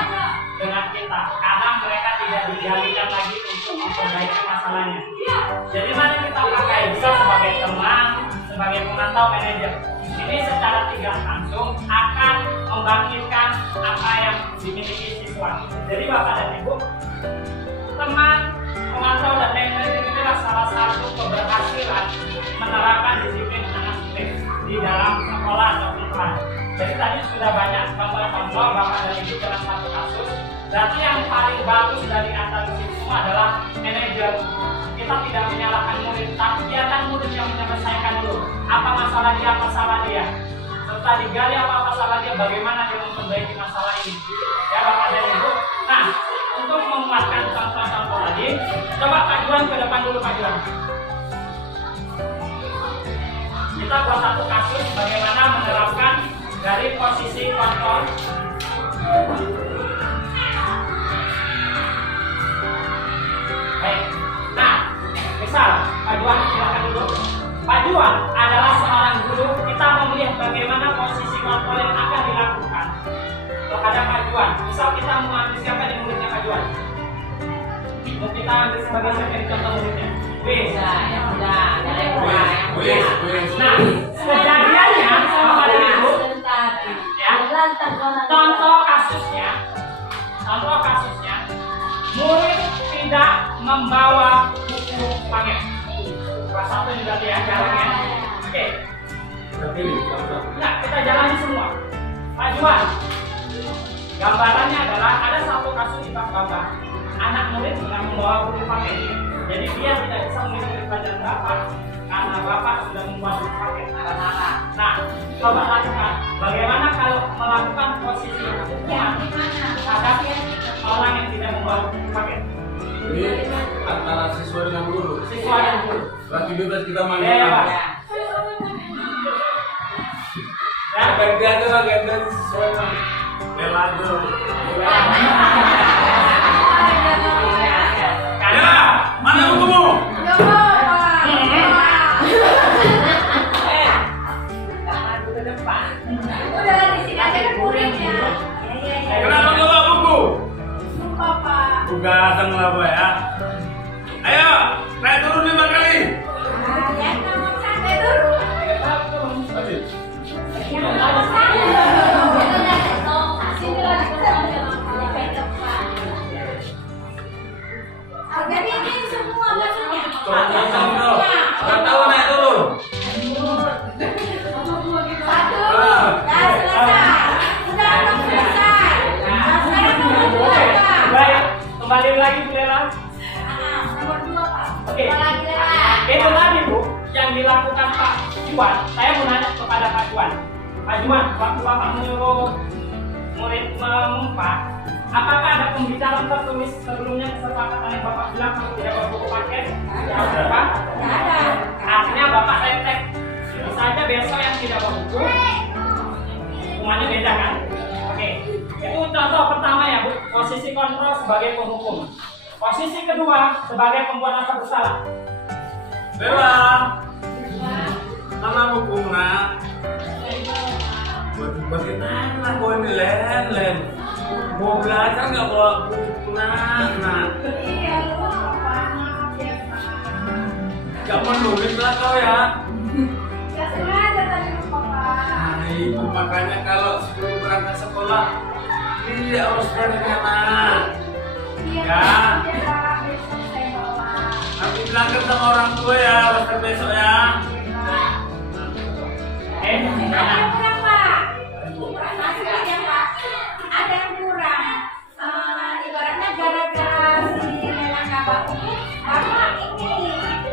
dengan kita karena mereka tidak dijadikan lagi untuk memperbaiki masalahnya. Jadi mari kita pakai bisa sebagai teman, sebagai pemantau manajer. Ini secara tidak langsung akan membangkitkan apa yang dimiliki siswa. Jadi Bapak dan Ibu, teman pemantau dan lain-lain inilah salah satu keberhasilan menerapkan disiplin anak murid di dalam sekolah atau kelas. Jadi tadi sudah banyak contoh-contoh Bapak dan Ibu dalam satu kasus. Berarti yang paling bagus dari antara itu semua adalah manajer. Kita tidak menyalahkan murid, tapi biarkan murid yang menyelesaikan dulu apa masalah dia, serta digali apa masalah dia, bagaimana dia memperbaiki masalah ini. Ya Bapak dan Ibu. Nah, untuk menguatkan contoh-contoh tadi, coba Pak Juan ke depan dulu Pak Juan. Kita buat satu kasus bagaimana menerapkan dari posisi kontrol. Baik. Nah, misal Pak Juan silakan dulu. Pak Juan adalah seorang guru. Kita mau melihat bagaimana posisi kontrol yang akan dilakukan terhadap Pak Juan. Misal kita mau ambil siapa di muridnya Pak Juan? Mau kita ambil sebagai siapa di contoh muridnya? Wis. Ya udah. Nah, kejadiannya Bapak dan Ibu, ya. Contoh kasusnya, murid tidak membawa buku paket. Kelas 1 juga ya caranya. Oke. Nah, kita jalani semua. Pak Juan, gambarannya adalah ada satu kasus di gambar. Anak murid tidak membawa buku paket. Jadi dia tidak bisa mengikuti pelajaran Bapak karena Bapak sudah membuat buku paket. Nah, coba lakukan. Bagaimana kalau melakukan posisi hukuman terhadap orang yang tidak membawa buku paket? Ini antara siswa dengan guru. Siswa dan guru. Lagi bebas kita manggil. Ya, Pak. Ya, Gantian lah, gantian siswa yang lelado. karena Mana bukumu? Kenapa nggak bawa buku? Datang lah Pak ya. Ayo, naik turun 5 kali. Nggak tahu naik turun. baik, kembali lagi Bu Lela. Oke. Itu tadi Bu yang dilakukan Pak Juan. Saya mau nanya kepada Pak Juan. Pak Juan, waktu Bapak menyuruh murid mengumpat, apakah ada pembicaraan tertulis sebelumnya kesepakatan yang Bapak bilang kalau tidak bawa buku paket? Tidak. Artinya Bapak tek-tek. Bisa aja besok yang tidak bawa buku, hukumannya beda kan? Oke. Itu contoh pertama ya Bu, posisi kontrol sebagai penghukum. Posisi kedua sebagai pembuat rasa bersalah. Bella, mana bukunya? Bagaimana kau ini len? Mau belajar nggak bawa buku nah? Gak menulis lah kau ya? Nah, itu makanya kalau sebelum berangkat sekolah tidak harus berencana. Ya. Nanti bilangkan sama orang tua ya, harus besok ya. Ada yang kurang. Ibaratnya gara-gara si Lela nggak bawa buku, Bapak ini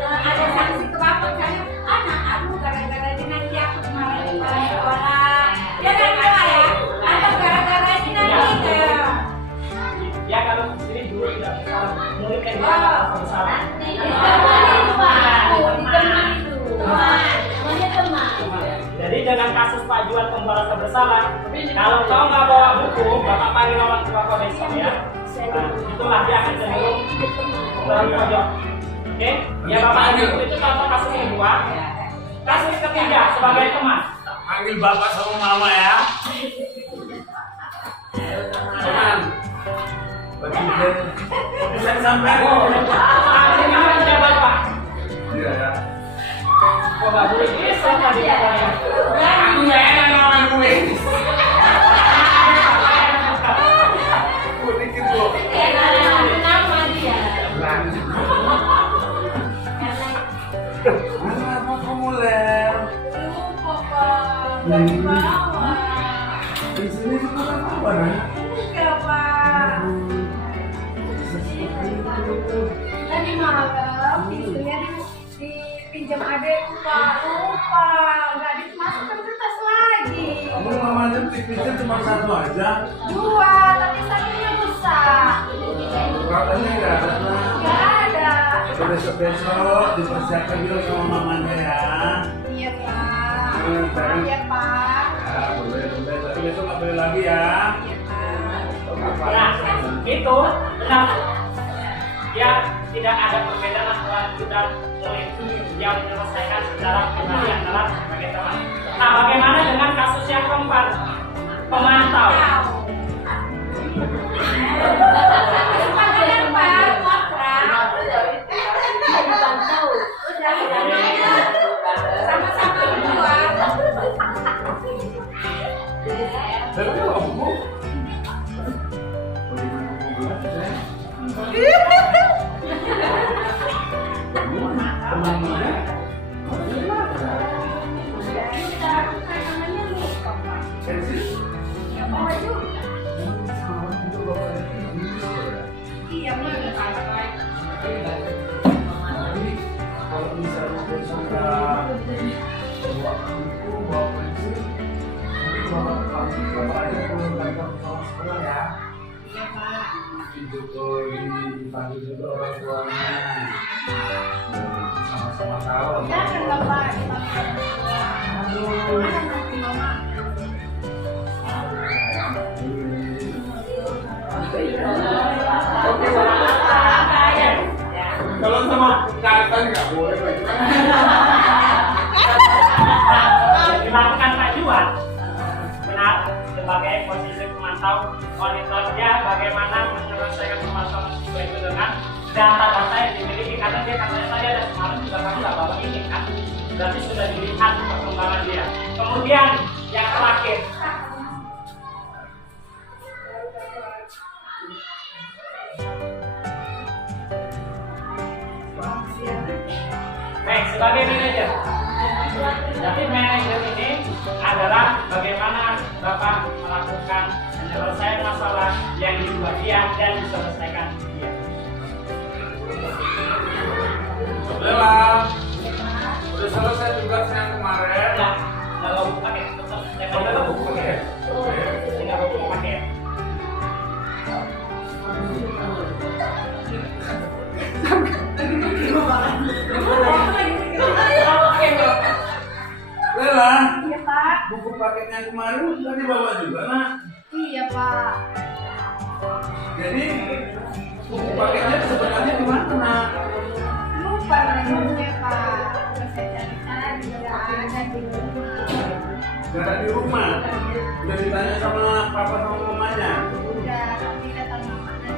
ada sanksi ke Bapak karena anak aku gara-gara ini nanti aku dimarahin oleh sekolah. Ya kan Bapak ya? Atau gara-gara ini nanti Ya kalau sini dulu tidak bersalah, murid yang tidak bersalah. Jadi dengan kasus Pak Juan pembuat rasa bersalah, kalau kau nggak bawa buku, Bapak panggil orang tua kau besok ya. Nah, itulah dia akan cenderung pojok. Oke? Ya Bapak itu contoh kasus kedua. Kasus ketiga sebagai teman. Panggil bapak sama mama ya. Teman. Bisa sampai. Ini dia Bapak. Iya ya. Kok nggak boleh bisa tadi katanya? Aku nggak enak orang udah dibawa. Di sini cuma apa nih? Enggak, Pak. Tadi malam pintunya dipinjam adekku, Pak. Lupa, nggak dimasukkan ke tas lagi. Kamu mamanya pikirnya cuma satu aja. Dua, tapi satunya rusak. Katanya nggak ada. Nggak ada. Besok-besok dipersiapkan dulu sama mamanya ya. Iya, Pak. Maaf ya, Pak. Ya, boleh. Tapi besok nggak boleh lagi ya. Iya, Pak. Nah, itu benar. Ya, tidak ada perbedaan antara itu dan murid yang menyelesaikan secara pribadi antara sebagai teman. Nah, bagaimana dengan kasus yang keempat? Pemantau. Sepadan, Pak. Kontrak. Sama-sama berdua. Tapi kamu teman-temannya Iya, bener, Pak. kalau misalnya besok nggak bawa buku, bawa pensil, mungkin bawa aja pulang kantor sekolah ya. Iya, Pak. Itu dipanggil juga orang tuanya. Sama-sama tahu. Jangan lah, Pak. Mana nanti Mama? Kalau sama kata nggak boleh Pak. Dilakukan Pak Juan benar sebagai posisi pemantau monitornya bagaimana menyelesaikan pemantauan siswa itu dengan data-data yang dimiliki karena dia katanya tadi ada semalam juga kamu nggak bawa ini kan berarti sudah dilihat perkembangan dia. Kemudian yang terakhir baik sebagai manajer. Jadi manajer ini adalah bagaimana Bapak melakukan penyelesaian masalah yang dibuat dia dan diselesaikan dia. Udah selesai tugas yang kemarin. Nah, kalau buku paket tetap saya kalau buku paket. Tinggal buku paket. Lela, Iya, Pak. buku paket yang kemarin tadi bawa juga nak. Iya, Pak. Jadi buku paketnya sebenarnya di mana nak? Lupa nomornya, Pak. Terus saya cari-cari juga ada di rumah. Gak ada di rumah. Udah ditanya sama papa sama mamanya. Udah, tapi kata mamanya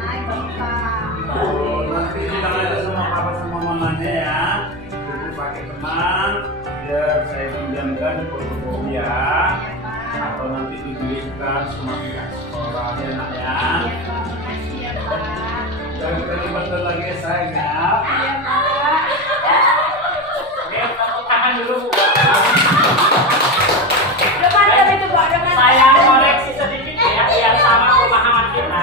lagi, Pak. Oh, nanti bilang aja sama papa sama mamanya ya. Buku paket teman, biar saya pinjamkan di fotokopi ya. Iya, Pak. Atau nanti dibelikan sama pihak sekolah ya nak ya. Iya, Pak. Makasih ya, Pak. Jangan terlibat lagi ya sayang ya. Iya, Pak. Oke, tepuk tangan dulu. Depan tadi itu, Pak. Depan. Saya koreksi sedikit ya, biar sama pemahaman kita.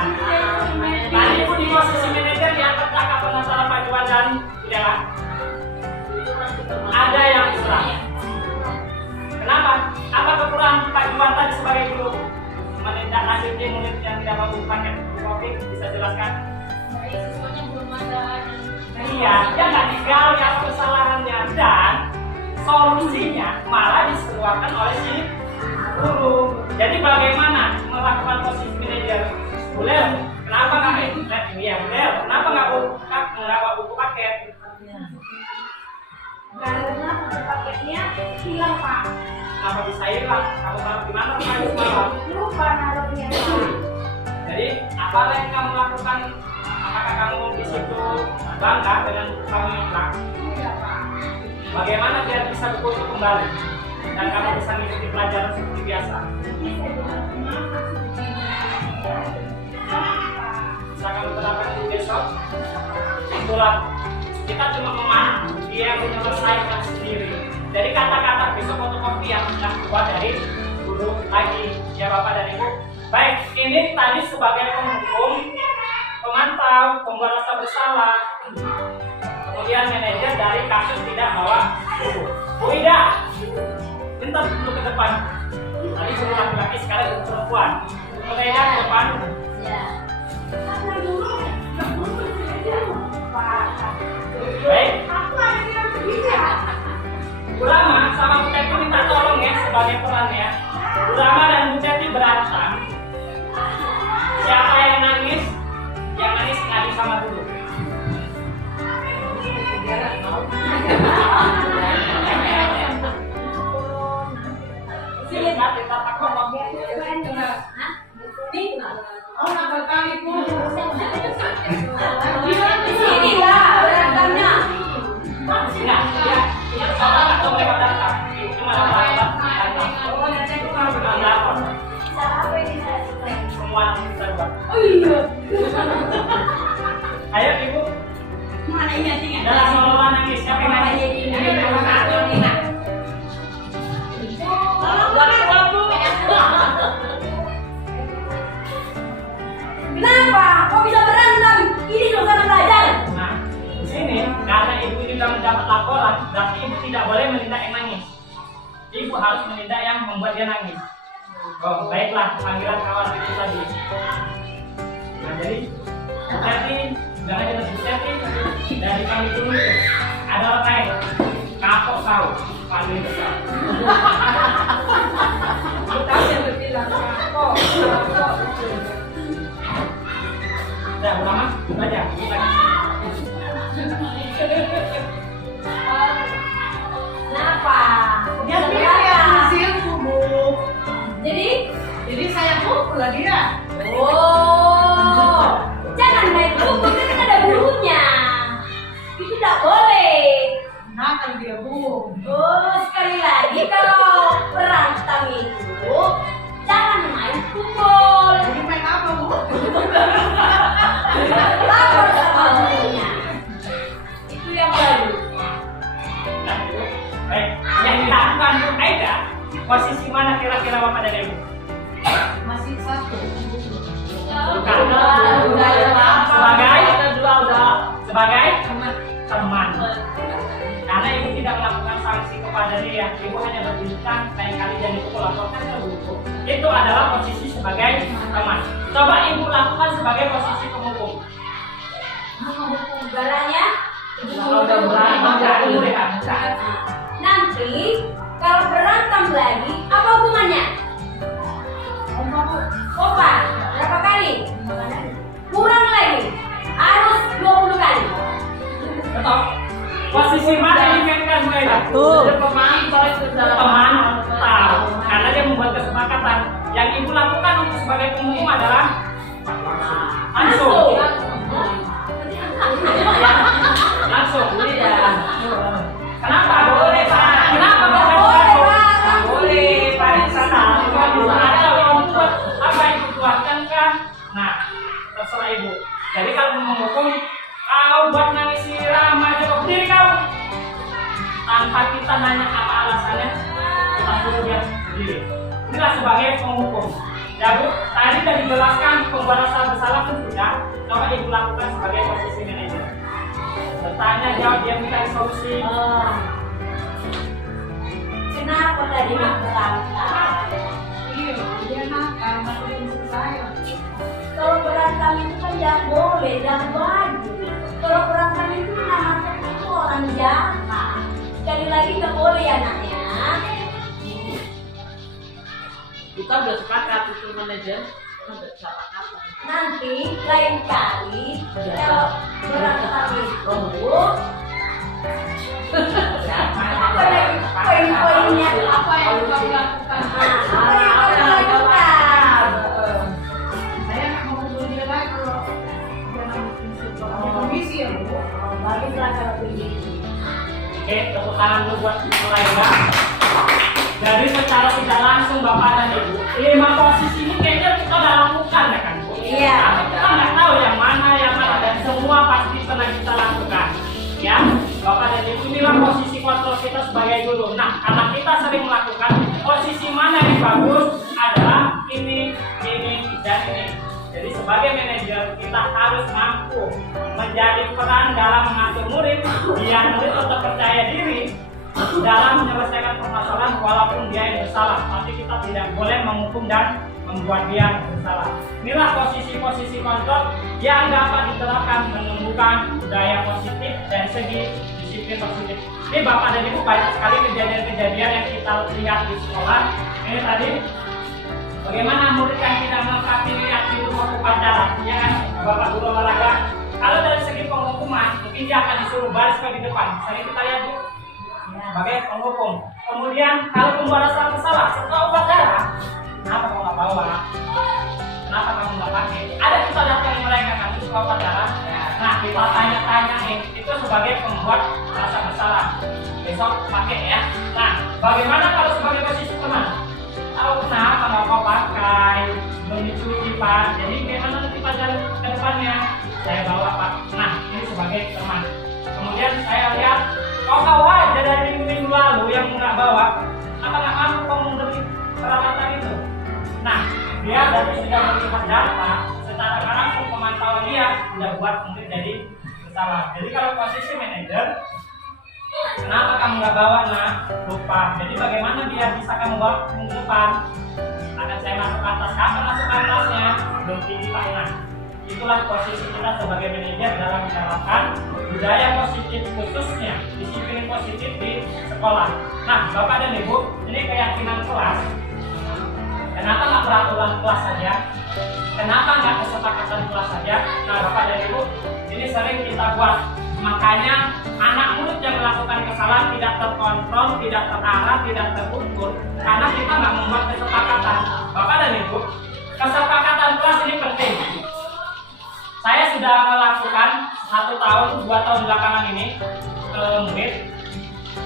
Tadi pun di posisi manajer diangkat kakak antara Pak Juan dan Udahlah. Ada yang kurang. Kenapa? Apa kekurangan Pak Juan tadi sebagai guru? Menindaklanjuti murid yang tidak mampu paket kopi, bisa jelaskan? Siswanya belum ada. Iya, dia nggak digali apa kesalahannya dan solusinya malah diseruakan oleh si guru. Jadi bagaimana melakukan posisi manajer? Boleh, kenapa nggak ya boleh, kenapa nggak bawa buku paket? Karena buku paketnya hilang, Pak. Kenapa bisa hilang? Kamu taruh di mana kemarin semalam? Lupa naruhnya, Pak. Jadi apa yang kamu lakukan? Apakah kamu di situ bangga dengan kamu yang hilang? Iya, Pak. Bagaimana biar bisa buku itu kembali dan kamu bisa mengikuti pelajaran seperti biasa? Ini saya bilang terima kasih. Bisa kamu terapkan di besok. Itulah kita cuma memahami dia yang menyelesaikan sendiri. Jadi kata-kata besok fotokopi yang sudah keluar dari guru lagi ya Bapak dan Ibu. Baik, ini tadi sebagai penghukum, pemantau, pembuat rasa bersalah, kemudian manajer dari kasus tidak bawa buku. Bu Ida, minta dulu ke depan. Tadi guru laki-laki, sekarang guru perempuan. Bu Ida ke depan. Baik. Ulama sama Bu Teti minta tolong ya sebagai perannya. Ulama dan Bu Teti berantem. Siapa yang nangis? Yang nangis ngadu sama dulu. Silakan kita takut Sini lah berantamnya. enggak, ya kalau atau mereka datang, itu malah datang. Semua terbuat. Oh iya. Ayo Ibu, Mana ini? dalam mengelola nangis siapa yang nangis? Kenapa? Kok bisa berantem? Ini suasana belajar. Nah, di sini karena Ibu ini sudah mendapat laporan, berarti Ibu tidak boleh menindak yang nangis. Ibu harus menindak yang membuat dia nangis. Oh, baiklah, panggilan kawan itu tadi. Nah, jadi Teti, jangan jadi Teti dari kami dulu ada rekai kapok kau paling besar. Kita yang berbilang kapok. Nah, ulama baca lagi. Kenapa? Dia dia Bu. Jadi saya pukul dia. oh, jangan main pukul, kan ada gurunya. Itu tidak boleh. Nakal dia Bu. Oh, sekali lagi kalau berantem itu jangan main pukul. Jadi main apa Bu? Lapor sama gurunya. Itu yang baru. Baik, yang dilakukan Bu Aida, posisi mana kira-kira Bapak dan Ibu? Masih satu. Bukan. Sebagai teman. Karena Ibu tidak melakukan sanksi kepada dia, Ibu hanya berbincang lain kali dan dipukul laporkan ke guru. Itu adalah posisi sebagai teman. Coba Ibu lakukan sebagai posisi penghukum. Galanya Kalau udah berani, nanti kalau berantem lagi apa hukumannya? Opa, berapa kali? Kurang lagi, harus 20 kali. Betul. Posisi mana yang dimainkan Bu Aida? Pemantau. Karena dia membuat kesepakatan. Yang Ibu lakukan untuk sebagai penghukum adalah langsung. Langsung. Kenapa? Boleh Pak. Kenapa Bapak langsung? Boleh Pak. Di sana ada membuat apa yang dikeluarkan kan? Nah, terserah Ibu. Jadi kalau menghukum, kau buat nangis si Rama aja berdiri kau. Tanpa kita nanya apa alasannya, langsung dia berdiri. Inilah sebagai penghukum. Ya Bu, tadi sudah dijelaskan pembuat rasa bersalah pun sudah. Coba Ibu lakukan sebagai posisi manajer. Bertanya, jawab, dia minta solusi. Kenapa tadi berantem? Iya, dia nakal, masih musuh saya. Kalau berantem itu kan tidak boleh, tidak bagus. Kalau berantem itu namanya itu orang jahat. Sekali lagi tidak boleh anaknya. Kita udah sepakat itu manajer. Udah sepakat. Nanti lain kali kalau berantem itu apa lagi poin-poinnya? Apa yang kau lakukan? Apa yang kamu lakukan? Saya nggak mau hubungi dia lagi kalau dia namanya komisi ya Bu. Baguslah kalau begitu. Oke, tepuk tangan dulu buat mulai ya. Jadi secara tidak langsung Bapak dan Ibu, 5 posisi ini kayaknya kita udah lakukan ya kan Bu? Iya. Tapi kita nggak tahu yang mana dan semua pasti pernah kita lakukan. Ya, Bapak dan Ibu, inilah posisi kontrol kita sebagai guru. Nah, posisi mana yang bagus adalah ini, dan ini. Jadi sebagai manajer kita harus mampu menjadi peran dalam mengatur murid biar murid tetap percaya diri dalam menyelesaikan permasalahan walaupun dia yang bersalah. Tapi kita tidak boleh menghukum dan membuat dia bersalah. Inilah posisi-posisi kontrol yang dapat diterapkan menumbuhkan budaya positif dan segi disiplin positif. Ini Bapak dan Ibu banyak sekali kejadian-kejadian yang kita lihat di sekolah. Ini tadi bagaimana murid yang tidak melengkapi niat itu mau upacara, ya kan Bapak Guru olahraga. Kalau dari segi penghukuman, mungkin dia akan disuruh baris ke depan. Sering kita lihat Bu, sebagai penghukum. Kemudian kalau pembawa salah setelah upacara, kenapa kamu nggak bawa? Kenapa kamu nggak pakai? Ada kita datang mereka kan setelah upacara. Nah kita tanya-tanyain itu sebagai pembuat rasa bersalah. Besok pakai ya. Nah bagaimana kalau sebagai posisi teman? Tahu kenapa nggak mau pakai? Belum dicuci Pak. Jadi bagaimana nanti pacar ke depannya? Saya bawa Pak. Nah ini sebagai teman. Kemudian saya lihat kau aja dari minggu lalu yang nggak bawa. Apa nggak mampu kamu membeli peralatan itu? Nah dia berarti sudah melihat data. Secara langsung pemantauan dia sudah buat mungkin jadi bersalah. Jadi kalau posisi manajer, kenapa kamu nggak bawa nak? Lupa. Jadi bagaimana dia bisa kamu bawa ke depan? Akan saya masuk atas. Kapan masuk atasnya? Belum tinggi Pak. Nah, itulah posisi kita sebagai manajer dalam menerapkan budaya positif khususnya disiplin positif di sekolah. Nah, Bapak dan Ibu, ini keyakinan kelas. Kenapa nggak peraturan kelas saja? Kenapa nggak kesepakatan kelas saja? Nah, Bapak dan Ibu, ini sering kita buat. Makanya anak murid yang melakukan kesalahan tidak terkontrol, tidak terarah, tidak terukur karena kita nggak membuat kesepakatan. Bapak dan Ibu, kesepakatan kelas ini penting. Saya sudah melakukan 1 tahun, 2 tahun belakangan ini ke murid.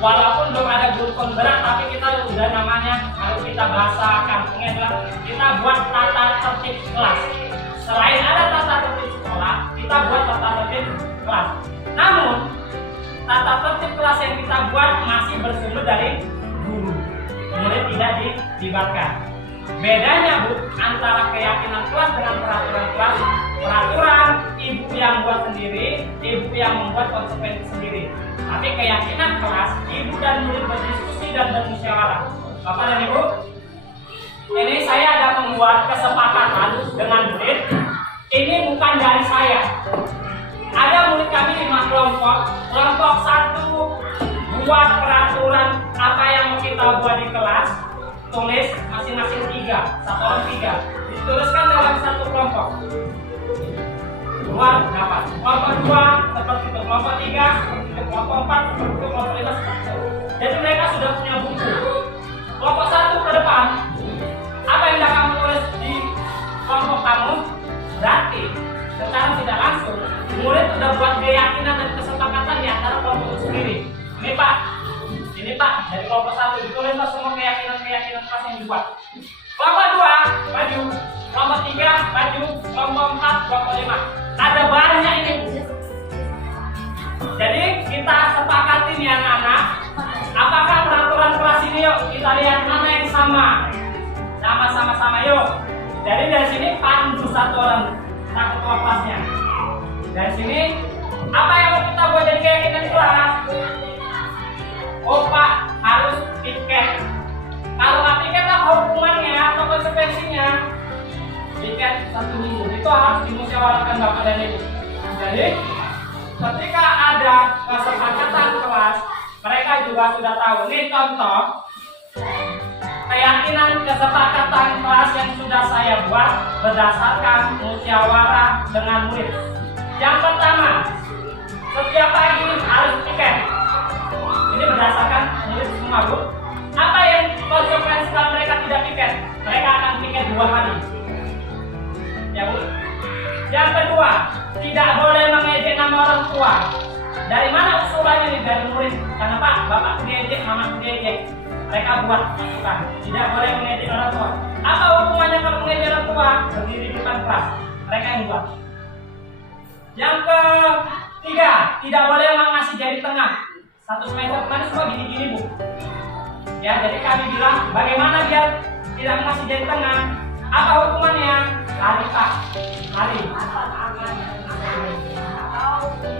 Walaupun belum ada guru penggerak, tapi kita udah namanya kalau kita bahasa kampungnya adalah kita buat tata tertib kelas. Selain ada tata tertib sekolah, kita buat tata tertib kelas. Namun tata tertib kelas yang kita buat masih bersumber dari guru. Murid tidak dilibatkan. Bedanya Bu antara keyakinan kelas dengan peraturan kelas. Peraturan ibu yang buat sendiri, ibu yang membuat konsekuensi sendiri. Tapi keyakinan kelas, ibu dan murid berdiskusi dan bermusyawarah. Bapak dan Ibu, ini saya ada membuat kesepakatan dengan murid. Ini bukan dari saya. Ada murid kami 5 kelompok. Kelompok 1 buat peraturan apa yang mau kita buat di kelas. Tulis masing-masing 3, 1 orang 3. Dituliskan dalam 1 kelompok. 2 dapat. Kelompok 2 seperti itu. Kelompok 3 seperti itu. Kelompok 4 seperti itu. Kelompok 5 seperti itu. Jadi mereka sudah punya buku. Kelompok 1 ke depan. Apa yang kamu tulis di kelompok kamu? Berarti secara tidak langsung murid sudah buat keyakinan dan kesepakatan di antara kelompok itu sendiri. Ini Pak, dari kelompok 1 ditulislah semua keyakinan kelas yang dibuat. Kelompok 2 maju, kelompok 3 maju, kelompok 4, kelompok 5. Ada banyak ini. Jadi kita sepakati nih anak-anak, apakah peraturan kelas ini yuk kita lihat mana yang sama. Sama-sama yuk. Jadi dari sini pandu 1 orang ketua kelasnya. Dari sini apa yang mau kita buat jadi keyakinan kelas? Oh Pak, harus tiket. Kalau nggak tiket apa hukumannya atau konsekuensinya? Tiket 1 minggu itu harus dimusyawarahkan Bapak dan Ibu. Jadi ketika ada kesepakatan kelas, mereka juga sudah tahu. Ini contoh keyakinan kesepakatan kelas yang sudah saya buat berdasarkan musyawarah dengan murid. Yang pertama, setiap pagi harus tiket. Ini berdasarkan murid semua Bu. Apa yang konsekuensi kalau mereka tidak tiket? Mereka akan tiket 2 hari. Ya Bu. Yang kedua, tidak boleh mengejek nama orang tua. Dari mana usulannya nih? Dari murid. Karena Pak, Bapak diejek, Mama diejek. Mereka buat masukan. Tidak boleh mengejek orang tua. Apa hukumannya kalau mengejek orang tua? Berdiri di depan kelas. Mereka yang buat. Yang ketiga, tidak boleh ngasih jari tengah. 1 meter kemarin semua gini-gini Bu. Ya, jadi kami bilang bagaimana tidak mengasih jari tengah, apa hukumannya? Lari Pak, lari.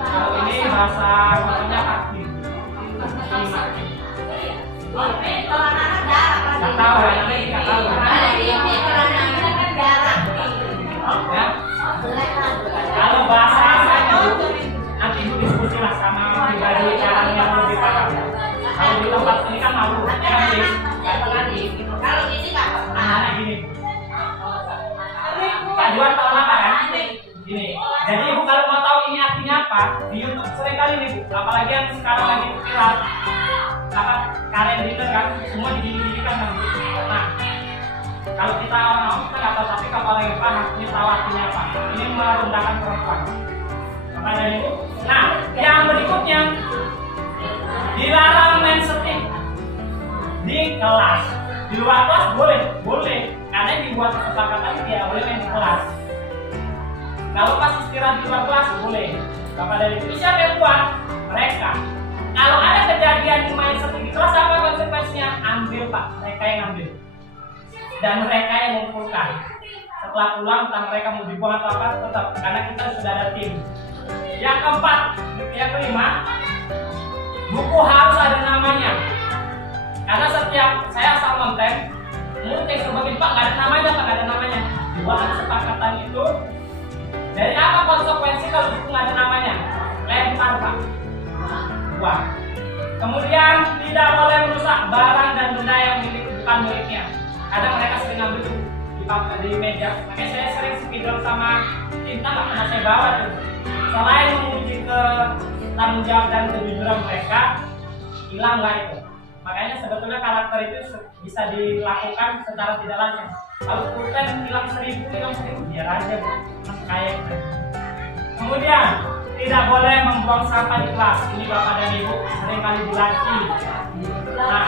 Kalau ini bahasa hukumnya aktif. Nggak tahu ya, nanti nggak tahu. Ya. Kalau bahasa itu nanti ibu diskusi lah sama pribadi orang yang lebih paham. Kalau di tempat ini kan malu, Kalau ini nggak pernah. anak gini. Kak Juan tahu apa kan? Gini. Jadi ibu kalau mau tahu ini artinya apa, di YouTube sering kali nih bu, apalagi yang sekarang lagi viral, apa Karen Dinner kan, semua digini-ginikan kan. Nah, kalau kita orang kita nggak tahu, tapi kalau orang yang paham ini tahu artinya apa. Ini merendahkan perempuan. Apa dari itu? Nah, yang berikutnya dilarang main setik di kelas. Di luar kelas boleh, karena dibuat kesepakatan tidak boleh main di kelas. Kalau pas istirahat di luar kelas boleh. Bapak dari itu siapa yang buat? Mereka. Kalau ada kejadian main setik di kelas, apa konsekuensinya? Ambil Pak, mereka yang ambil. Dan mereka yang mengumpulkan. Setelah pulang, entah mereka mau dibuang atau apa, tetap karena kita sudah ada tim. Yang keempat, yang kelima, buku harus ada namanya. Karena setiap saya asal konten, murid yang sebagian Pak nggak ada namanya. Dibuat kesepakatan itu. Dari apa konsekuensi kalau buku nggak ada namanya? Lempar Pak. Buang. Kemudian tidak boleh merusak barang dan benda yang bukan miliknya. Kadang mereka sering ngambil tuh di meja. Makanya saya sering speedrun sama tinta nggak pernah saya bawa tuh. Selain menguji ke tanggung jawab dan kejujuran mereka, hilang nggak itu. Makanya sebetulnya karakter itu bisa dilakukan secara tidak langsung. Kalau pulpen hilang 1000, biar aja masih kaya. Kemudian tidak boleh membuang sampah di kelas. Ini Bapak dan Ibu sering kali dilatih. Nah,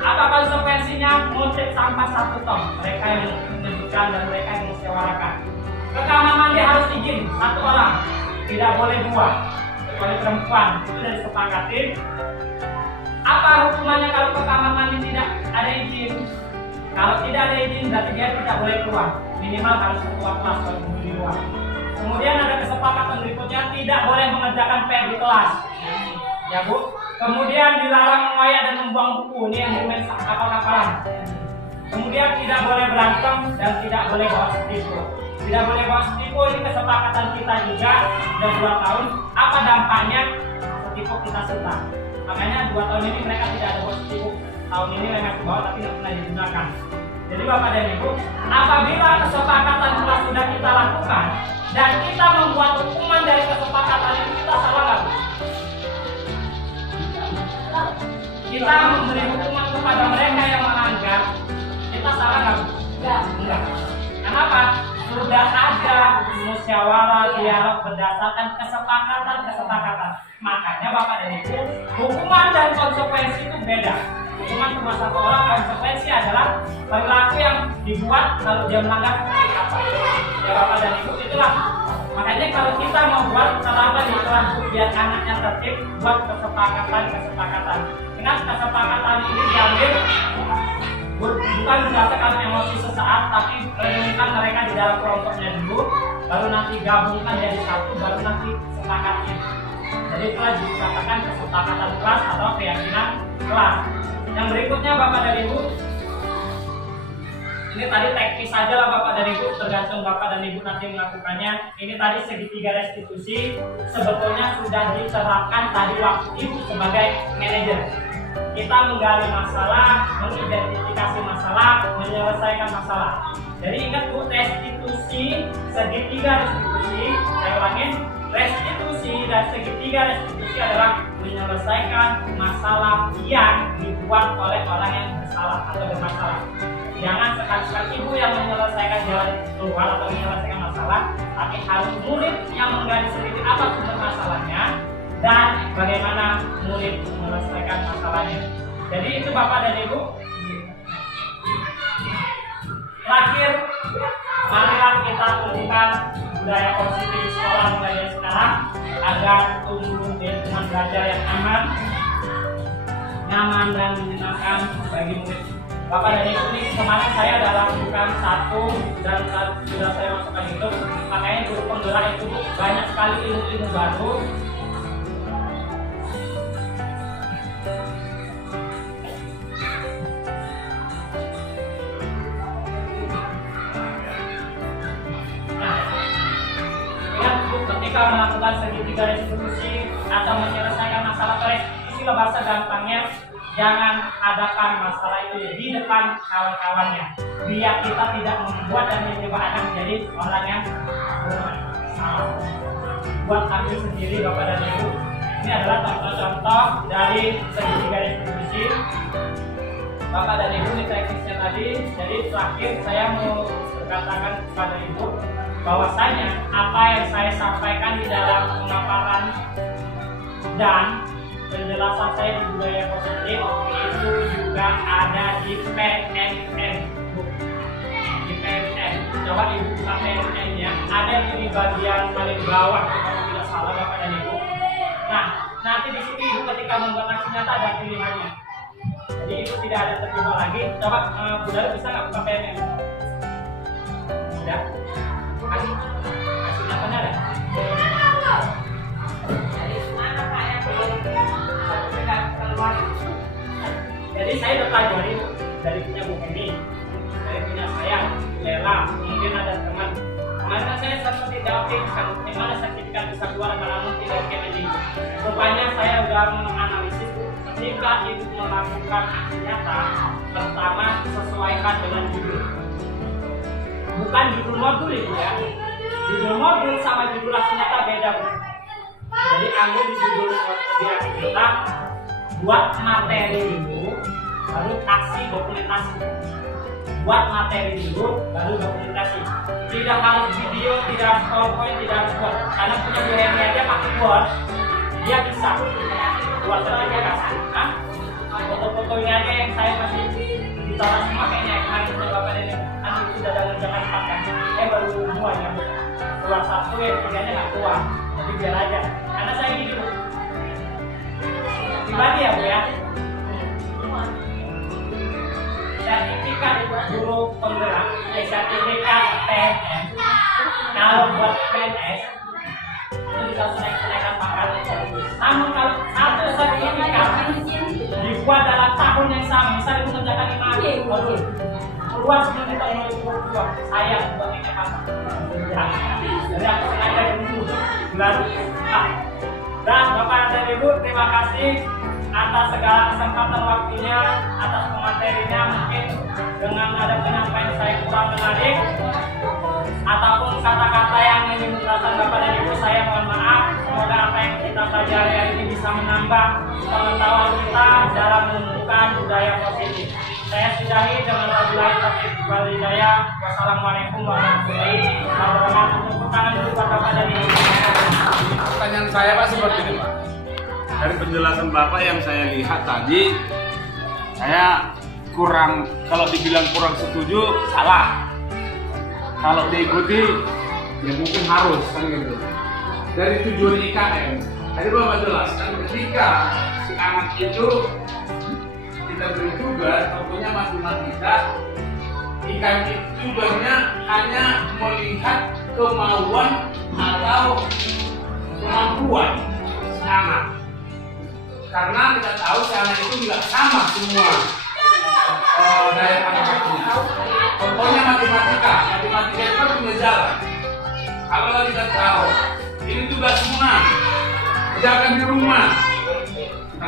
apa konsekuensinya? Muntik sampah 1 ton. Mereka yang menunjukkan dan mereka yang musyawarahkan. Ke kamar mandi harus izin 1 orang, tidak boleh 2, kecuali perempuan. Itu sudah disepakatin. Apa hukumannya kalau ke kamar mandi tidak ada izin? Kalau tidak ada izin, berarti dia tidak boleh keluar. Minimal harus keluar kelas kalau di luar. Kemudian ada kesepakatan berikutnya, tidak boleh mengerjakan PR di kelas. Ya Bu. Kemudian dilarang mengoyak dan membuang buku. Ini yang dimain kapal-kapalan. Kemudian tidak boleh berantem dan tidak boleh bawa stiku. Tidak boleh bawa stiku, ini kesepakatan kita juga. Sudah 2 tahun. Apa dampaknya? Stiku kita sita. Makanya 2 tahun ini mereka tidak ada bawa stiku. Tahun ini mereka bawa tapi tidak pernah digunakan. Jadi Bapak dan Ibu, apabila kesepakatan kelas sudah kita lakukan dan kita membuat hukuman dari kesepakatan itu, kita salah nggak? Kita memberi hukuman kepada mereka yang melanggar, kita salah nggak? Enggak. Kenapa? Sudah ada musyawarah dialog berdasarkan kesepakatan. Makanya Bapak dan Ibu, hukuman dan konsekuensi itu beda. Hukuman cuma 1 orang, konsekuensi adalah perilaku yang dibuat kalau dia melanggar apa. Ya Bapak dan Ibu, itulah. Makanya kalau kita mau buat selama di kelas biar anaknya tertib, buat kesepakatan. Ingat kesepakatan ini diambil bukan berdasarkan emosi sesaat, tapi renungkan mereka di dalam kelompoknya dulu, baru nanti gabungkan jadi satu, baru nanti sepakatnya. Jadi itulah dikatakan kesepakatan kelas atau keyakinan kelas. Yang berikutnya Bapak dan Ibu, ini tadi teknis saja lah Bapak dan Ibu, tergantung Bapak dan Ibu nanti melakukannya. Ini tadi segitiga restitusi sebetulnya sudah diterapkan tadi waktu Ibu sebagai manajer. Kita menggali masalah, mengidentifikasi masalah, menyelesaikan masalah. Jadi ingat Bu, restitusi, segitiga restitusi, saya ulangin, restitusi dan segitiga restitusi adalah menyelesaikan masalah yang dibuat oleh orang yang bersalah atau bermasalah. Jangan sekali-sekali Ibu yang menyelesaikan jalan keluar atau menyelesaikan masalah, tapi harus murid yang menggali sendiri apa sumber masalahnya dan bagaimana murid menyelesaikan masalahnya. Jadi itu Bapak dan Ibu. Terakhir, marilah kita tumbuhkan budaya positif di sekolah mulai dari sekarang agar tumbuh lingkungan belajar yang aman, nyaman dan menyenangkan bagi murid. Bapak dan Ibu nih, kemarin saya ada lakukan satu dan sudah saya masukkan itu, makanya guru penggerak itu banyak sekali ilmu-ilmu baru. Ketika melakukan segitiga restitusi atau menyelesaikan masalah proyek, istilah bahasa gampangnya, jangan adakan masalah itu di depan kawan-kawannya, biar kita tidak membuat dan mencoba anak menjadi orang yang bermasalah. Buat ambil sendiri Bapak dan Ibu, ini adalah contoh-contoh dari segitiga restitusi. Bapak dan Ibu, ini teknisnya tadi. Jadi terakhir saya mau berkatakan kepada Ibu bahwasanya apa yang saya sampaikan di dalam pemaparan dan penjelasan saya di budaya positif itu juga ada di PNN. Di PNN, coba Ibu buka PNN-nya, ada di bagian paling bawah kalau tidak salah Bapak dan Ibu. Nah, nanti di sini Ibu ketika membuat aksi nyata ada pilihannya. Jadi Ibu tidak ada terjebak lagi. Coba Budaya bisa nggak buka PNN? Udah? Hasilnya apa ada? Jadi saya terpelajari dari punya Bu ini, dari punya saya, Lela, mungkin ada teman. Kemarin kan saya seperti dapat bagaimana sertifikat bisa keluar namun tidak ini. Rupanya saya sudah menganalisis ketika Ibu melakukan aksi nyata, pertama sesuaikan dengan judul. Bukan judul modul Ibu ya. Judul modul sama judul aksi nyata beda Bu. Jadi ambil di judul di aksi nyata, buat materi dulu, baru aksi dokumentasi. Buat materi dulu, baru dokumentasi. Tidak harus video, tidak harus PowerPoint, tidak harus Word. Karena punya Bu Hemi aja pakai Word, dia bisa buat sertifikasi. Foto-fotonya aja yang saya masih ditaruh semua kayaknya kemarin punya Bapak Dede. Kan itu sudah dalam jangan pakai. Baru dua ya Bu. Keluar satu ya, tiganya nggak keluar. Jadi biar aja. Karena saya gini Bu. Pribadi ya Bu ya. Sertifikat guru penggerak, sertifikat PNS. Kalau buat PNS itu bisa naik-naikan pangkat. Namun kalau satu sertifikat dibuat dalam tahun yang sama, misalnya Ibu mengerjakan 5 hari, keluar sebelum kita mulai keluar, saya sebagai apa? Jadi aku sengaja dulu bulan. Dan Bapak dan Ibu, terima kasih atas segala kesempatan waktunya, atas pematerinya. Mungkin dengan ada penyampaian saya kurang menarik ataupun kata-kata yang menyebutkan Bapak dan Ibu, saya mohon maaf. Semoga apa yang kita pelajari hari ini bisa menambah pengetahuan kita dalam menumbuhkan budaya positif. Saya sudahi dengan wabillahi taufiq wal hidayah. Wassalamualaikum warahmatullahi wabarakatuh. Tepuk tangan dulu buat Bapak dan Ibu. Pertanyaan saya Pak seperti ini Pak. Dari penjelasan Bapak yang saya lihat tadi, saya kurang, kalau dibilang kurang setuju, salah. Kalau diikuti, ya mungkin harus kan gitu. Dari tujuan IKM, tadi Bapak jelaskan ketika si anak itu kita beri tugas, tentunya matematika, IKM itu tugasnya hanya melihat kemauan atau kemampuan si anak. Karena kita tahu si anak itu tidak sama semua daya tangkapnya. Contohnya matematika itu kan punya jalan. Kalau kita tahu ini tugas semua, kerjakan di rumah.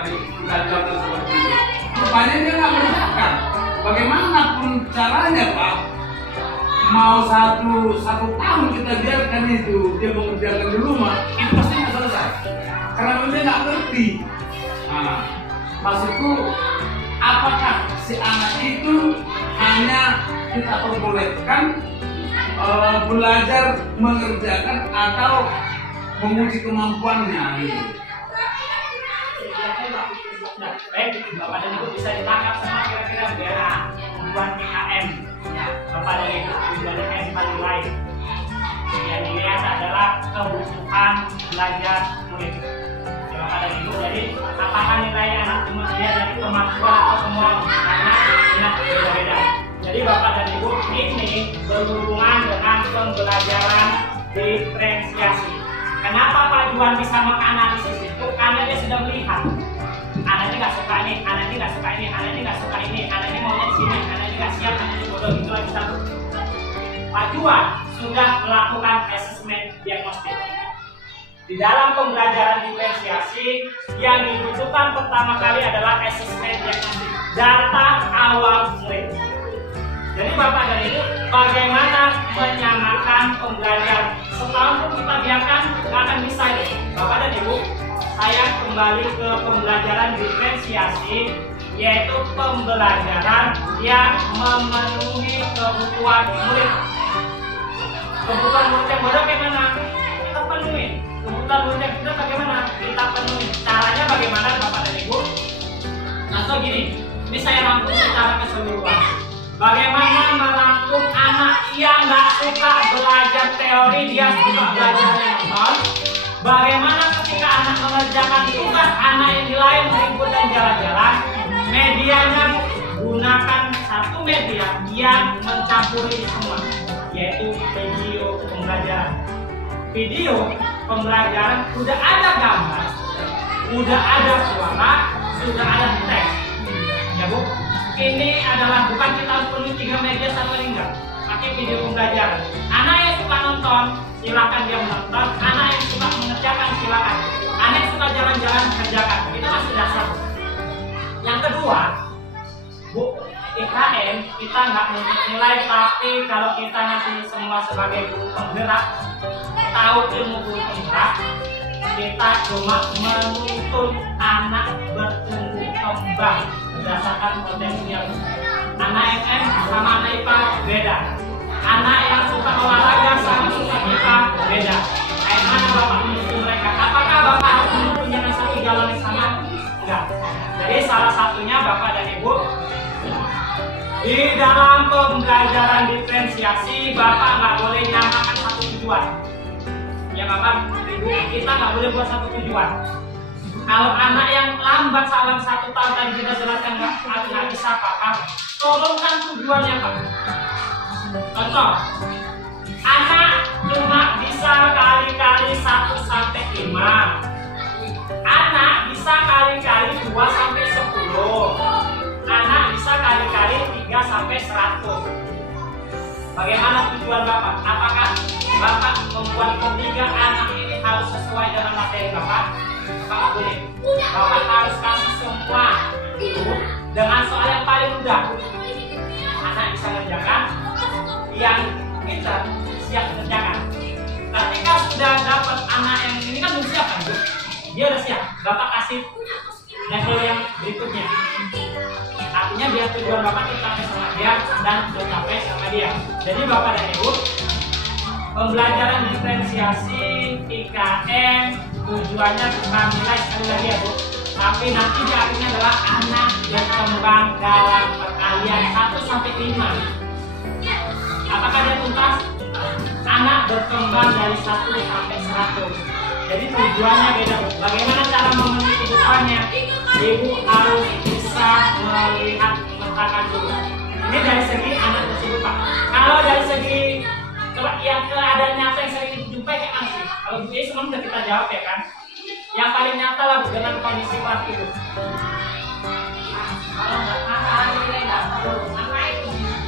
Kita jalan seperti itu. Rupanya dia nggak kerjakan. Bagaimanapun caranya Pak, mau satu tahun kita biarkan itu dia mengerjakan di rumah, itu pasti nggak selesai. Karena dia nggak ngerti. Nah, maksudku, apakah si anak itu hanya kita perbolehkan belajar mengerjakan atau menguji kemampuannya gitu? Baik, Bapak dan Ibu bisa ditangkap semua kira-kira biar tujuan PKM. Bapak dan Ibu tujuan PKM paling lain. Yang dilihat adalah kebutuhan belajar murid. Bapak dan Ibu, jadi apakah nilai anak cuma dia dari kemampuan atau kemauan? Karena minat beda-beda. Jadi Bapak dan Ibu, ini berhubungan dengan pembelajaran diferensiasi. Kenapa Pak Juan bisa menganalisis itu? Karena dia sudah melihat anak ini nggak suka ini, anak ini nggak suka ini, anak ini nggak suka ini, anak ini maunya sini, anak ini nggak siap, anak ini bodoh, itu lagi satu. Pak Juan sudah melakukan asesmen diagnostik. Di dalam pembelajaran diferensiasi yang dibutuhkan pertama kali adalah asesmen diagnostik, data awal murid. Jadi Bapak dan Ibu, bagaimana menyamakan pembelajaran? Setahun pun kita biarkan, nggak akan bisa ini. Bapak dan Ibu, saya kembali ke pembelajaran diferensiasi, yaitu pembelajaran yang memenuhi kebutuhan murid. Kebutuhan murid yang bodoh bagaimana? Kita penuhi. Kebutuhan murid yang kita bagaimana? Kita penuhi. Caranya bagaimana Bapak dan Ibu? Contoh gini, ini saya rangkum secara keseluruhan. Bagaimana merangkum anak yang nggak suka belajar teori, dia suka belajar menonton. Bagaimana ketika anak mengerjakan tugas, anak yang di lain ribut dan jalan-jalan. Medianya gunakan satu media yang mencampuri semua, yaitu video pembelajaran. Video pembelajaran udah ada gambar, udah ada suara, sudah ada teks. Ya Bu, ini adalah bukan kita harus penuhi 3 media satu enggak. Pakai video pembelajaran. Anak yang suka nonton, silakan dia menonton. Anak yang suka mengerjakan, silakan. Anak yang suka jalan-jalan, kerjakan. Itu masih dasar. Yang kedua, Bu, IKM kita nggak menilai, tapi kalau kita nanti semua sebagai guru penggerak, tahu ilmu guru penggerak, kita cuma menuntun anak bertumbuh kembang berdasarkan potensinya. Anak MM sama anak IPA beda. Anak yang suka olahraga sama suka IPA beda. Kayak mana Bapak menuntun mereka? Apakah Bapak harus menuntun dengan satu jalan yang sama? Enggak. Jadi salah satunya Bapak dan Ibu, di dalam pembelajaran diferensiasi Bapak nggak boleh nyamakan satu tujuan. Ya Bapak, Ibu, kita nggak boleh buat satu tujuan. Kalau anak yang lambat salam 1 tahun tadi kita jelaskan nggak bisa paham, tolongkan tujuannya Pak. Contoh, anak cuma bisa kali-kali 1 sampai 5. Anak bisa kali-kali 2 sampai 10. Anak bisa kali-kali 3 sampai 100. Bagaimana tujuan Bapak? Apakah Bapak membuat ketiga anak ini harus sesuai dengan materi Bapak? Bapak boleh. Bapak harus kasih semua dengan soal yang paling mudah. Anak bisa mengerjakan, yang kita siap mengerjakan. Ketika sudah dapat anak yang ini kan belum siap kan, Bu? Dia udah siap. Bapak kasih level yang berikutnya. Artinya biar tujuan Bapak tercapai sama dia dan tercapai sama dia. Jadi Bapak dan Ibu, pembelajaran diferensiasi IKM tujuannya bukan nilai sekali lagi ya Bu, tapi nanti di akhirnya adalah anak berkembang dalam perkalian 1 sampai 5. Apakah dia tuntas? Anak berkembang dari 1 sampai 100. Jadi tujuannya beda Bu. Bagaimana cara memenuhi kebutuhannya? Ibu harus bisa melihat, memetakan dulu. Ini dari segi anak tersebut Pak. Kalau dari segi yang keadaan nyata yang sering dijumpai kayak mana sih? Kalau Bu semua sudah kita jawab ya kan? Yang paling nyata lah Bu dengan kondisi kelas itu. Kalau nggak masalah nilai nggak perlu ngapain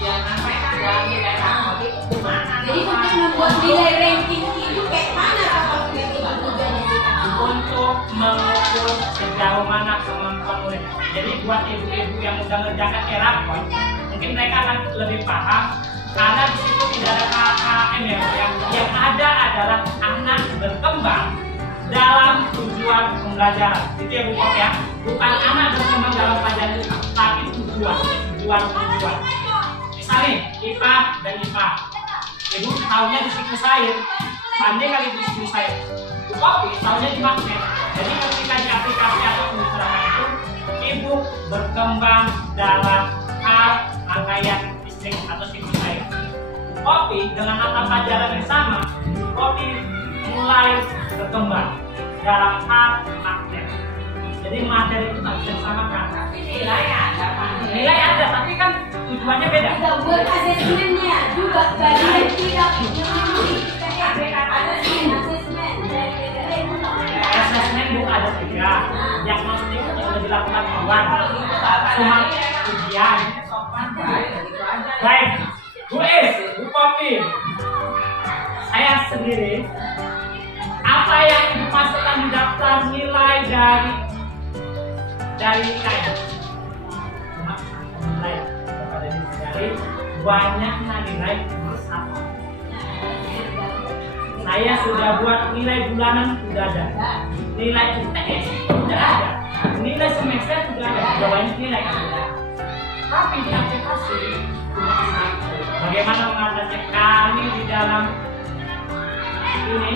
ya ngapain ada nilai sama itu gimana? Jadi mungkin membuat nilai ranking itu kayak mana kalau begitu Pak tujuannya kita? Untuk mengukur sejauh mana kemampuan murid. Jadi buat ibu-ibu yang udah ngerjakan rapor, mungkin mereka akan lebih paham. Karena di situ tidak ada KKM yang ada adalah anak berkembang dalam tujuan pembelajaran. Itu ya Bu ya, bukan anak berkembang dalam pelajaran itu, tapi tujuan. Misalnya IPA dan IPA, Ibu tahunya di siklus air, pandai kali di siklus air. Kopi tahunya di magnet. Jadi ketika di aplikasi atau penyerahan itu, Ibu berkembang dalam hal rangkaian listrik atau siklus air. Kopi dengan mata pelajaran yang sama, kopi mulai berkembang dalam hal magnet. Jadi materi itu tak bisa disamakan. Tapi nilai ada Pak. Nilai ada, tapi kan tujuannya beda. Kita buat asesmennya juga bagi tidak memenuhi asesmen dari Asesmen bukan ada 3. Diagnostik sudah dilakukan kawan. Cuma ujian. Baik, Bu Is, Bu Popi, saya sendiri, apa yang dimasukkan di daftar nilai dari IKN? Nilai kepada diri sendiri, banyaknya nilai bersama. Saya sudah buat nilai bulanan sudah ada, nilai UTS sudah ada, nilai semester sudah ada, sudah banyak nilai ada. Tapi di aplikasi cuma satu. Bagaimana mengatasi kami di dalam ini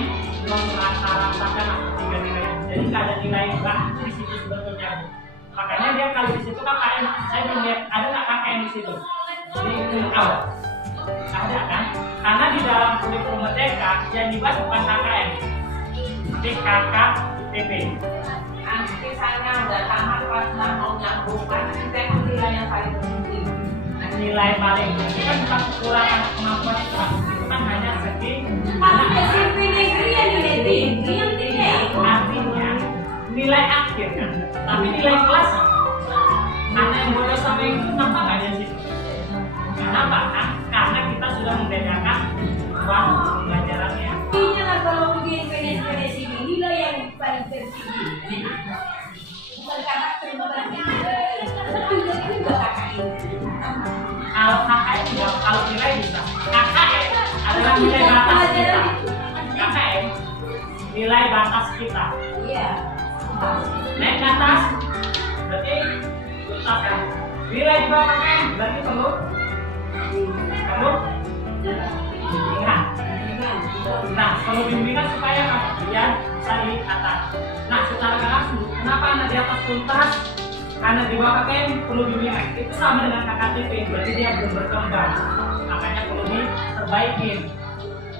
merata-ratakan 3 nilai. Jadi nggak ada nilai baku di situ sebetulnya. Makanya dia kalau di situ KKN, saya belum lihat ada nggak KKN di situ. Di awal ada kan? Karena di dalam kurikulum merdeka yang dibahas bukan KKN, tapi KKTP. Nanti saya udah tamat pas mau nyambungkan, kita nilai yang paling penting. Nilai paling penting kan bukan kekurangan kemampuan itu kan hanya segi. Masuk SMP negeri yang nilai tinggi yang tinggi. Artinya nilai akhir kan, tapi nilai kelas anak yang bodoh sama yang itu kenapa nggak ada sih? Kenapa kan? Karena kita sudah membedakan ruang pembelajarannya. Intinya lah kalau ujian PNS ini nilai yang paling tertinggi. Bukan karena terbatasnya, tapi juga KKN. Kalau KKN tidak, kalau nilai bisa. KKN adalah nilai batas kita. KKN nilai batas kita. Iya. Naik ke atas berarti tetap kan. Nilai di bawah KKN berarti perlu bimbingan. Nah, perlu bimbingan supaya dia bisa di atas. Nah, secara langsung, kenapa anak di atas tuntas? Karena di bawah KKN perlu bimbingan. Itu sama dengan KKTP, berarti dia belum berkembang. Makanya perlu diperbaikin.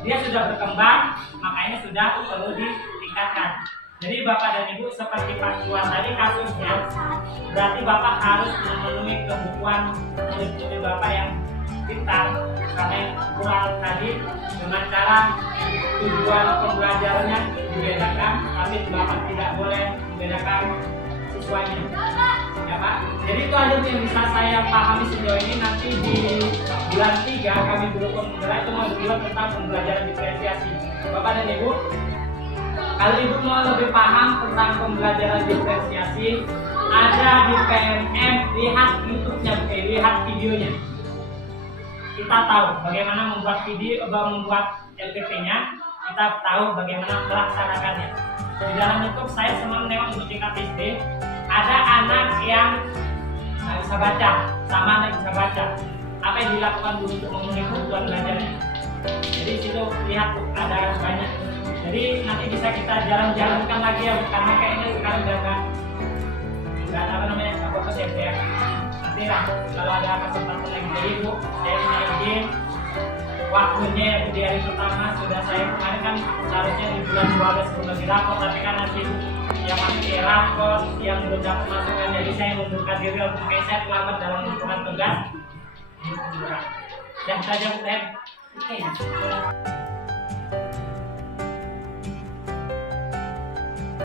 Dia sudah berkembang, makanya sudah perlu ditingkatkan. Jadi Bapak dan Ibu seperti Pak Tuan tadi kasusnya, berarti Bapak harus memenuhi kebutuhan murid-murid Bapak yang pintar, karena yang kurang tadi dengan cara tujuan pembelajarannya dibedakan, tapi Bapak tidak boleh membedakan siswanya, ya Pak. Jadi itu aja yang bisa saya pahami sejauh ini. Nanti di bulan 3 kami belum memulai itu mau tentang pembelajaran diferensiasi. Bapak dan Ibu, kalau Ibu mau lebih paham tentang pembelajaran diferensiasi, ada di PMM, lihat YouTube-nya, lihat videonya. Kita tahu bagaimana membuat video, membuat LPP-nya, kita tahu bagaimana melaksanakannya. Di dalam YouTube saya senang menengok untuk tingkat SD, ada anak yang nggak bisa baca, sama anak bisa baca. Apa yang dilakukan dulu untuk memenuhi kebutuhan belajarnya? Jadi situ lihat tuh, ada banyak. Jadi nanti bisa kita jalan-jalankan lagi ya, karena kayaknya sekarang nggak apa namanya, nggak fokus ya. Nanti lah kalau ada kesempatan lagi. Jadi Bu, saya minta izin waktunya ya di hari pertama sudah saya kemarin kan seharusnya di bulan 12 sebelum lagi rapor, tapi kan nanti yang masih rapor yang belum dapat masukan, jadi saya mundurkan diri untuk saya terlambat dalam menentukan tugas. Dan saja Bu.